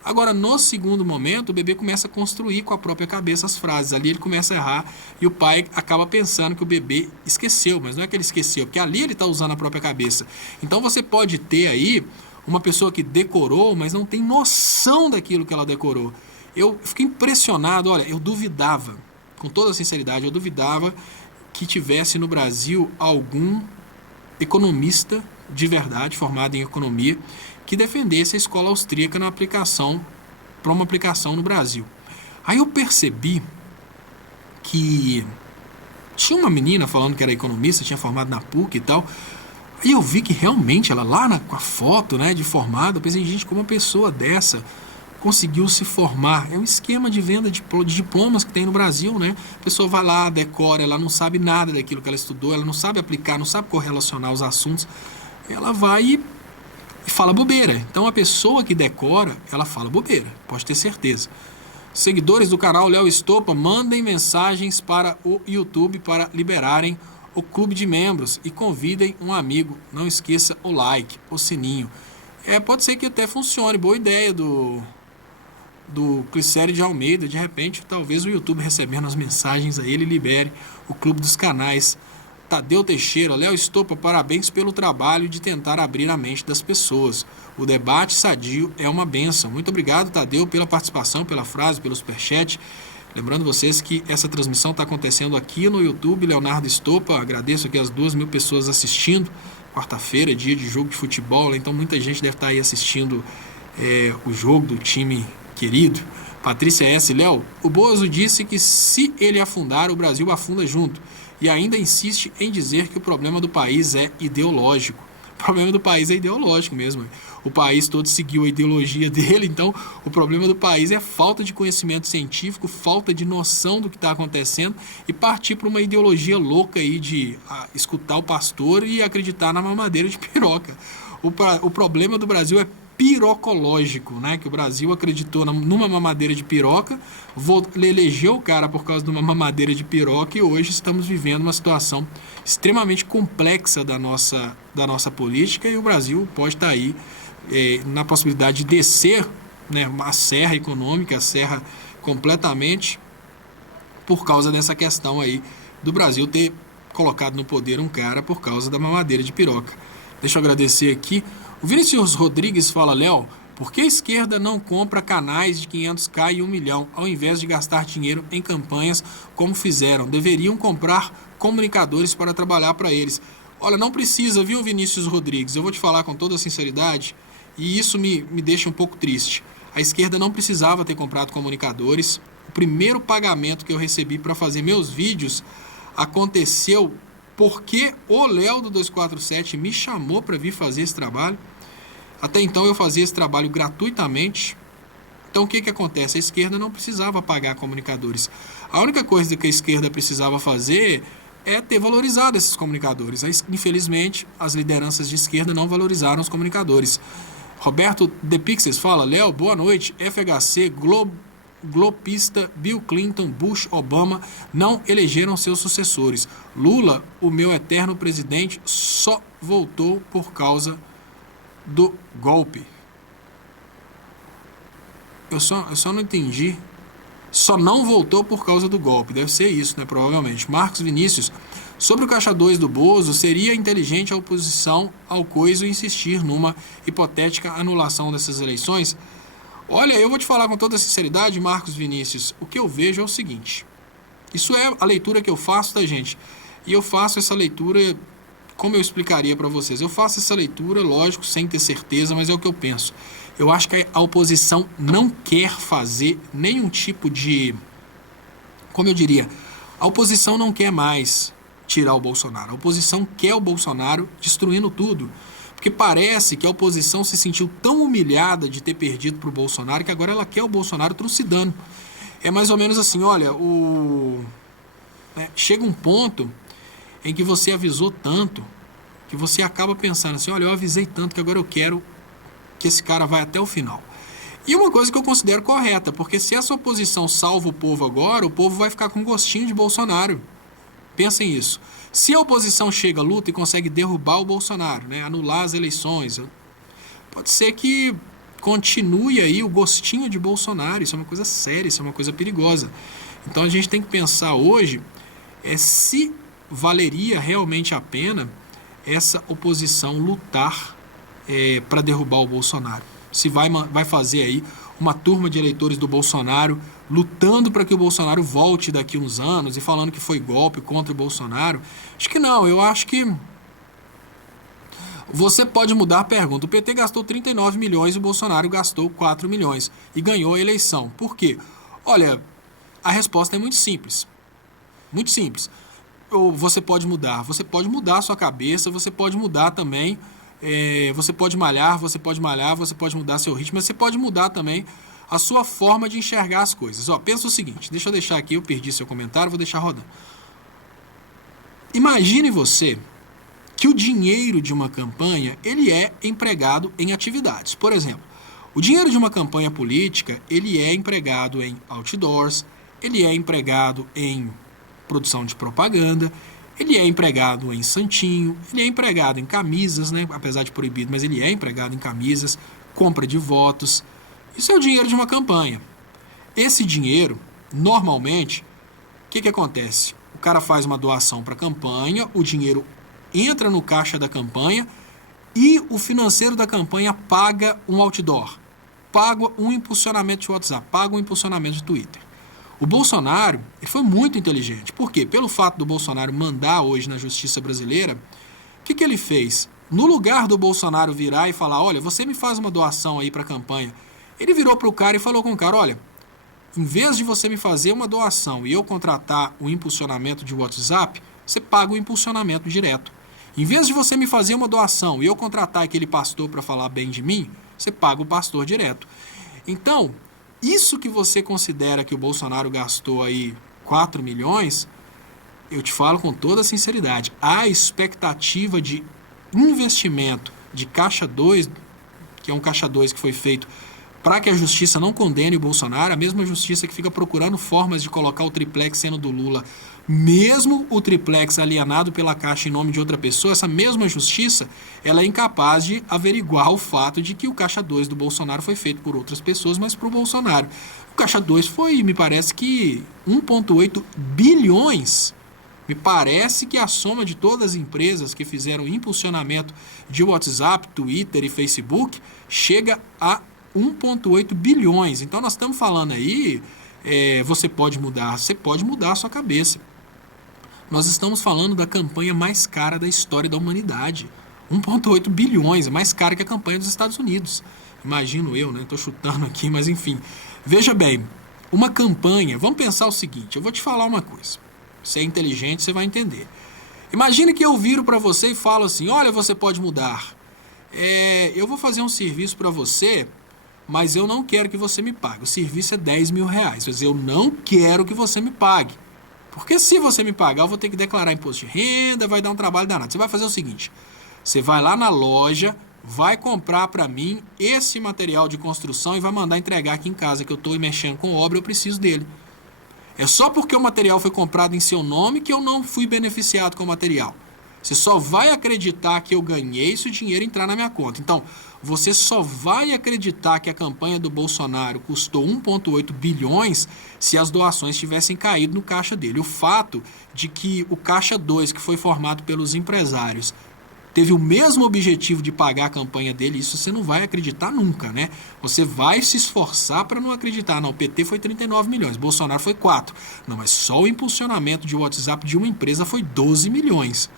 Agora, no segundo momento, o bebê começa a construir com a própria cabeça as frases. Ali ele começa a errar e o pai acaba pensando que o bebê esqueceu, mas não é que ele esqueceu, porque ali ele está usando a própria cabeça. Então você pode ter aí uma pessoa que decorou, mas não tem noção daquilo que ela decorou. Eu fiquei impressionado, olha, eu duvidava, com toda a sinceridade, eu duvidava que tivesse no Brasil algum economista de verdade, formado em economia, que defendesse a escola austríaca para uma aplicação no Brasil. Aí eu percebi que tinha uma menina falando que era economista, tinha formado na PUC e tal. Aí eu vi que realmente ela lá com a foto, né, de formada, eu pensei, gente, como uma pessoa dessa conseguiu se formar? É um esquema de venda de diplomas que tem no Brasil, né? A pessoa vai lá, decora, ela não sabe nada daquilo que ela estudou, ela não sabe aplicar, não sabe correlacionar os assuntos, ela vai e fala bobeira. Então a pessoa que decora, ela fala bobeira, pode ter certeza. Seguidores do canal Léo Estopa, mandem mensagens para o YouTube para liberarem o clube de membros e convidem um amigo. Não esqueça o like, o sininho. Pode ser que até funcione. Boa ideia do Clicério de Almeida. De repente, talvez o YouTube recebendo as mensagens aí, ele libere o clube dos canais Tadeu Teixeira, Léo Estopa, parabéns pelo trabalho de tentar abrir a mente das pessoas. O debate sadio é uma bênção. Muito obrigado, Tadeu, pela participação, pela frase, pelo superchat. Lembrando vocês que essa transmissão está acontecendo aqui no YouTube, Leonardo Estopa. Agradeço aqui as 2.000 pessoas assistindo. Quarta-feira, dia de jogo de futebol, então muita gente deve estar aí assistindo o jogo do time querido. Patrícia S. Léo, o Bozo disse que se ele afundar, o Brasil afunda junto. E ainda insiste em dizer que o problema do país é ideológico. O problema do país é ideológico mesmo. O país todo seguiu a ideologia dele, então o problema do país é falta de conhecimento científico, falta de noção do que está acontecendo e partir para uma ideologia louca aí de escutar o pastor e acreditar na mamadeira de piroca. O problema do Brasil é pirocológico, né? Que o Brasil acreditou numa mamadeira de piroca, elegeu o cara por causa de uma mamadeira de piroca e hoje estamos vivendo uma situação extremamente complexa da nossa política e o Brasil pode estar aí na possibilidade de descer, né, uma serra econômica, a serra completamente por causa dessa questão aí do Brasil ter colocado no poder um cara por causa da mamadeira de piroca. Deixa eu agradecer aqui. O Vinícius Rodrigues fala, Léo, por que a esquerda não compra canais de 500k e 1 milhão, ao invés de gastar dinheiro em campanhas como fizeram? Deveriam comprar comunicadores para trabalhar para eles. Olha, não precisa, viu, Vinícius Rodrigues? Eu vou te falar com toda sinceridade e isso me deixa um pouco triste. A esquerda não precisava ter comprado comunicadores. O primeiro pagamento que eu recebi para fazer meus vídeos aconteceu porque o Léo do 247 me chamou para vir fazer esse trabalho. Até então eu fazia esse trabalho gratuitamente. Então o que acontece? A esquerda não precisava pagar comunicadores. A única coisa que a esquerda precisava fazer é ter valorizado esses comunicadores. Infelizmente, as lideranças de esquerda não valorizaram os comunicadores. Roberto The Pixels fala, Léo, boa noite, FHC, globista, Bill Clinton, Bush, Obama não elegeram seus sucessores. Lula, o meu eterno presidente, só voltou por causa do golpe. Eu só não entendi. Só não voltou por causa do golpe. Deve ser isso, né? Provavelmente. Marcos Vinícius. Sobre o caixa 2 do Bozo, seria inteligente a oposição ao Coiso insistir numa hipotética anulação dessas eleições? Olha, eu vou te falar com toda sinceridade, Marcos Vinícius, o que eu vejo é o seguinte. Isso é a leitura que eu faço, tá, gente? E eu faço essa leitura, como eu explicaria para vocês? Eu faço essa leitura, lógico, sem ter certeza, mas é o que eu penso. Eu acho que a oposição não quer fazer nenhum tipo de... Como eu diria? A oposição não quer mais tirar o Bolsonaro. A oposição quer o Bolsonaro destruindo tudo. Porque parece que a oposição se sentiu tão humilhada de ter perdido para o Bolsonaro que agora ela quer o Bolsonaro trucidando. É mais ou menos assim, olha, chega um ponto em que você avisou tanto que você acaba pensando assim, olha, eu avisei tanto que agora eu quero que esse cara vá até o final. E uma coisa que eu considero correta, porque se essa oposição salva o povo agora, o povo vai ficar com gostinho de Bolsonaro. Pensem isso. Se a oposição chega à luta e consegue derrubar o Bolsonaro, né, anular as eleições, pode ser que continue aí o gostinho de Bolsonaro. Isso é uma coisa séria, isso é uma coisa perigosa. Então a gente tem que pensar hoje se valeria realmente a pena essa oposição lutar para derrubar o Bolsonaro. Se vai fazer aí uma turma de eleitores do Bolsonaro lutando para que o Bolsonaro volte daqui uns anos e falando que foi golpe contra o Bolsonaro. Acho que não, eu acho que você pode mudar a pergunta. O PT gastou 39 milhões e o Bolsonaro gastou 4 milhões e ganhou a eleição. Por quê? Olha, a resposta é muito simples. Muito simples. Você pode mudar a sua cabeça, você pode mudar também, você pode malhar, você pode mudar seu ritmo, mas você pode mudar também a sua forma de enxergar as coisas. Pensa o seguinte, deixa eu deixar aqui, eu perdi seu comentário, vou deixar rodando. Imagine você que o dinheiro de uma campanha, ele é empregado em atividades. Por exemplo, o dinheiro de uma campanha política, ele é empregado em outdoors, ele é empregado em produção de propaganda, ele é empregado em santinho, ele é empregado em camisas, né? Apesar de proibido, mas ele é empregado em camisas, compra de votos. Isso é o dinheiro de uma campanha. Esse dinheiro, normalmente, o que acontece? O cara faz uma doação para a campanha, o dinheiro entra no caixa da campanha e o financeiro da campanha paga um outdoor, paga um impulsionamento de WhatsApp, paga um impulsionamento de Twitter. O Bolsonaro ele foi muito inteligente. Por quê? Pelo fato do Bolsonaro mandar hoje na justiça brasileira, o que ele fez? No lugar do Bolsonaro virar e falar, olha, você me faz uma doação aí para a campanha, ele virou para o cara e falou com o cara, olha, em vez de você me fazer uma doação e eu contratar o impulsionamento de WhatsApp, você paga o impulsionamento direto. Em vez de você me fazer uma doação e eu contratar aquele pastor para falar bem de mim, você paga o pastor direto. Então, isso que você considera que o Bolsonaro gastou aí 4 milhões, eu te falo com toda sinceridade, a expectativa de investimento de Caixa 2, que é um Caixa 2 que foi feito para que a justiça não condene o Bolsonaro, a mesma justiça que fica procurando formas de colocar o triplex sendo do Lula, mesmo o triplex alienado pela Caixa em nome de outra pessoa, essa mesma justiça, ela é incapaz de averiguar o fato de que o Caixa 2 do Bolsonaro foi feito por outras pessoas, mas para o Bolsonaro. O Caixa 2 foi, me parece que 1,8 bilhões. Me parece que a soma de todas as empresas que fizeram impulsionamento de WhatsApp, Twitter e Facebook chega a 1,8 bilhões. Então nós estamos falando aí, você pode mudar a sua cabeça. Nós estamos falando da campanha mais cara da história da humanidade. 1,8 bilhões, é mais cara que a campanha dos Estados Unidos. Imagino eu, né? Estou chutando aqui, mas enfim. Veja bem, uma campanha, vamos pensar o seguinte, eu vou te falar uma coisa. Você é inteligente, você vai entender. Imagine que eu viro para você e falo assim, olha, você pode mudar. Eu vou fazer um serviço para você, mas eu não quero que você me pague. O serviço é 10 mil reais, mas eu não quero que você me pague. Porque se você me pagar, eu vou ter que declarar imposto de renda, vai dar um trabalho danado. Você vai fazer o seguinte, você vai lá na loja, vai comprar para mim esse material de construção e vai mandar entregar aqui em casa, que eu estou mexendo com obra, eu preciso dele. É só porque o material foi comprado em seu nome que eu não fui beneficiado com o material. Você só vai acreditar que eu ganhei se o dinheiro entrar na minha conta. Então, você só vai acreditar que a campanha do Bolsonaro custou 1,8 bilhões se as doações tivessem caído no caixa dele. O fato de que o Caixa 2, que foi formado pelos empresários, teve o mesmo objetivo de pagar a campanha dele, isso você não vai acreditar nunca, né? Você vai se esforçar para não acreditar. Não, o PT foi 39 milhões, Bolsonaro foi 4. Não, mas só o impulsionamento de WhatsApp de uma empresa foi 12 milhões.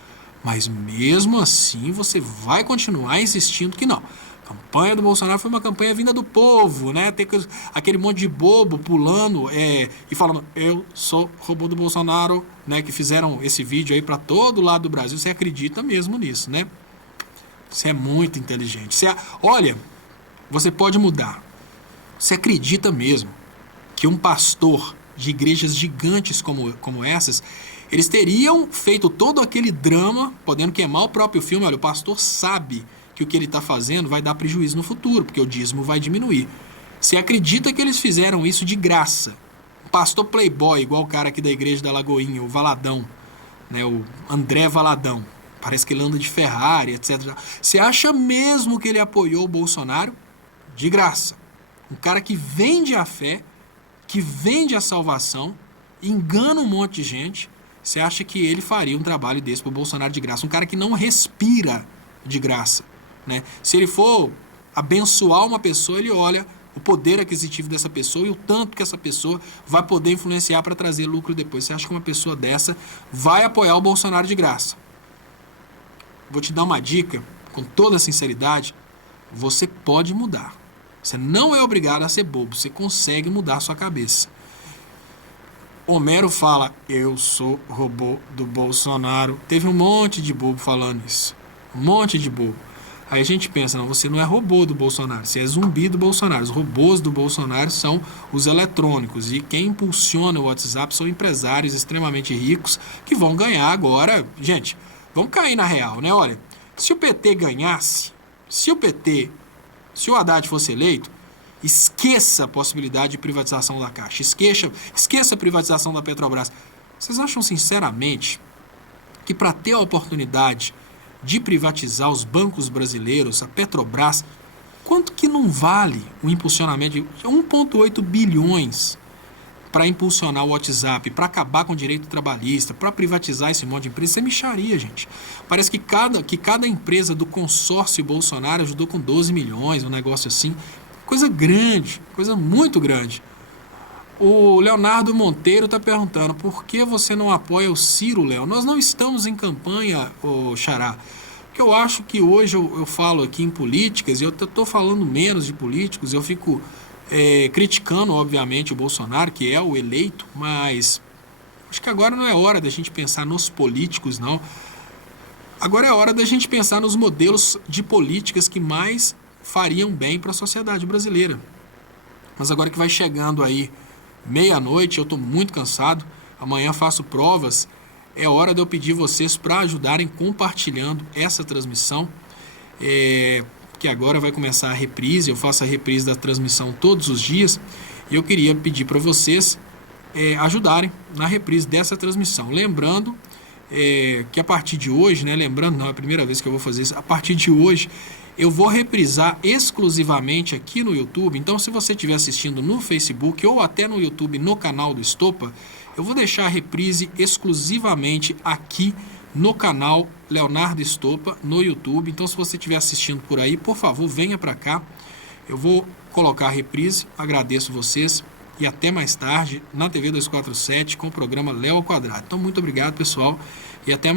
Mas mesmo assim você vai continuar insistindo que não. A campanha do Bolsonaro foi uma campanha vinda do povo, né? Tem aquele monte de bobo pulando e falando, eu sou robô do Bolsonaro, né? Que fizeram esse vídeo aí para todo lado do Brasil. Você acredita mesmo nisso, né? Você é muito inteligente. Olha, você pode mudar. Você acredita mesmo que um pastor de igrejas gigantes como essas, eles teriam feito todo aquele drama, podendo queimar o próprio filme? Olha, o pastor sabe que o que ele está fazendo vai dar prejuízo no futuro, porque o dízimo vai diminuir. Você acredita que eles fizeram isso de graça? Um pastor playboy, igual o cara aqui da igreja da Lagoinha, o Valadão, né, o André Valadão, parece que ele anda de Ferrari, etc. Você acha mesmo que ele apoiou o Bolsonaro? De graça. Um cara que vende a fé, que vende a salvação, engana um monte de gente. Você acha que ele faria um trabalho desse para o Bolsonaro de graça? Um cara que não respira de graça, né? Se ele for abençoar uma pessoa, ele olha o poder aquisitivo dessa pessoa e o tanto que essa pessoa vai poder influenciar para trazer lucro depois. Você acha que uma pessoa dessa vai apoiar o Bolsonaro de graça? Vou te dar uma dica, com toda sinceridade, você pode mudar. Você não é obrigado a ser bobo, você consegue mudar a sua cabeça. Homero fala, eu sou robô do Bolsonaro. Teve um monte de bobo falando isso. Um monte de bobo. Aí a gente pensa, não, você não é robô do Bolsonaro, você é zumbi do Bolsonaro. Os robôs do Bolsonaro são os eletrônicos. E quem impulsiona o WhatsApp são empresários extremamente ricos que vão ganhar agora. Gente, vamos cair na real, né? Olha, se o PT ganhasse, se o Haddad fosse eleito, esqueça a possibilidade de privatização da Caixa. Esqueça a privatização da Petrobras. Vocês acham sinceramente que para ter a oportunidade de privatizar os bancos brasileiros, a Petrobras, quanto que não vale o impulsionamento de 1,8 bilhões? para impulsionar o WhatsApp, para acabar com o direito trabalhista, para privatizar esse monte de empresa, isso é mixaria, gente. Parece que cada empresa do consórcio Bolsonaro ajudou com 12 milhões, um negócio assim. Coisa grande, coisa muito grande. O Leonardo Monteiro está perguntando, por que você não apoia o Ciro, Léo? Nós não estamos em campanha, ô Xará. Porque eu acho que hoje eu falo aqui em políticas, e eu estou falando menos de políticos, eu fico criticando, obviamente, o Bolsonaro, que é o eleito, mas acho que agora não é hora da gente pensar nos políticos, não. Agora é hora da gente pensar nos modelos de políticas que mais fariam bem para a sociedade brasileira. Mas agora que vai chegando aí meia-noite, eu estou muito cansado, amanhã faço provas, é hora de eu pedir vocês para ajudarem compartilhando essa transmissão, que agora vai começar a reprise, eu faço a reprise da transmissão todos os dias, e eu queria pedir para vocês ajudarem na reprise dessa transmissão. Lembrando que a partir de hoje, lembrando, não é a primeira vez que eu vou fazer isso, a partir de hoje eu vou reprisar exclusivamente aqui no YouTube. Então, se você estiver assistindo no Facebook ou até no YouTube, no canal do Estopa, eu vou deixar a reprise exclusivamente aqui no canal Leonardo Estopa, no YouTube. Então, se você estiver assistindo por aí, por favor, venha para cá. Eu vou colocar a reprise, agradeço vocês e até mais tarde na TV 247 com o programa Léo ao Quadrado. Então, muito obrigado, pessoal, e até mais.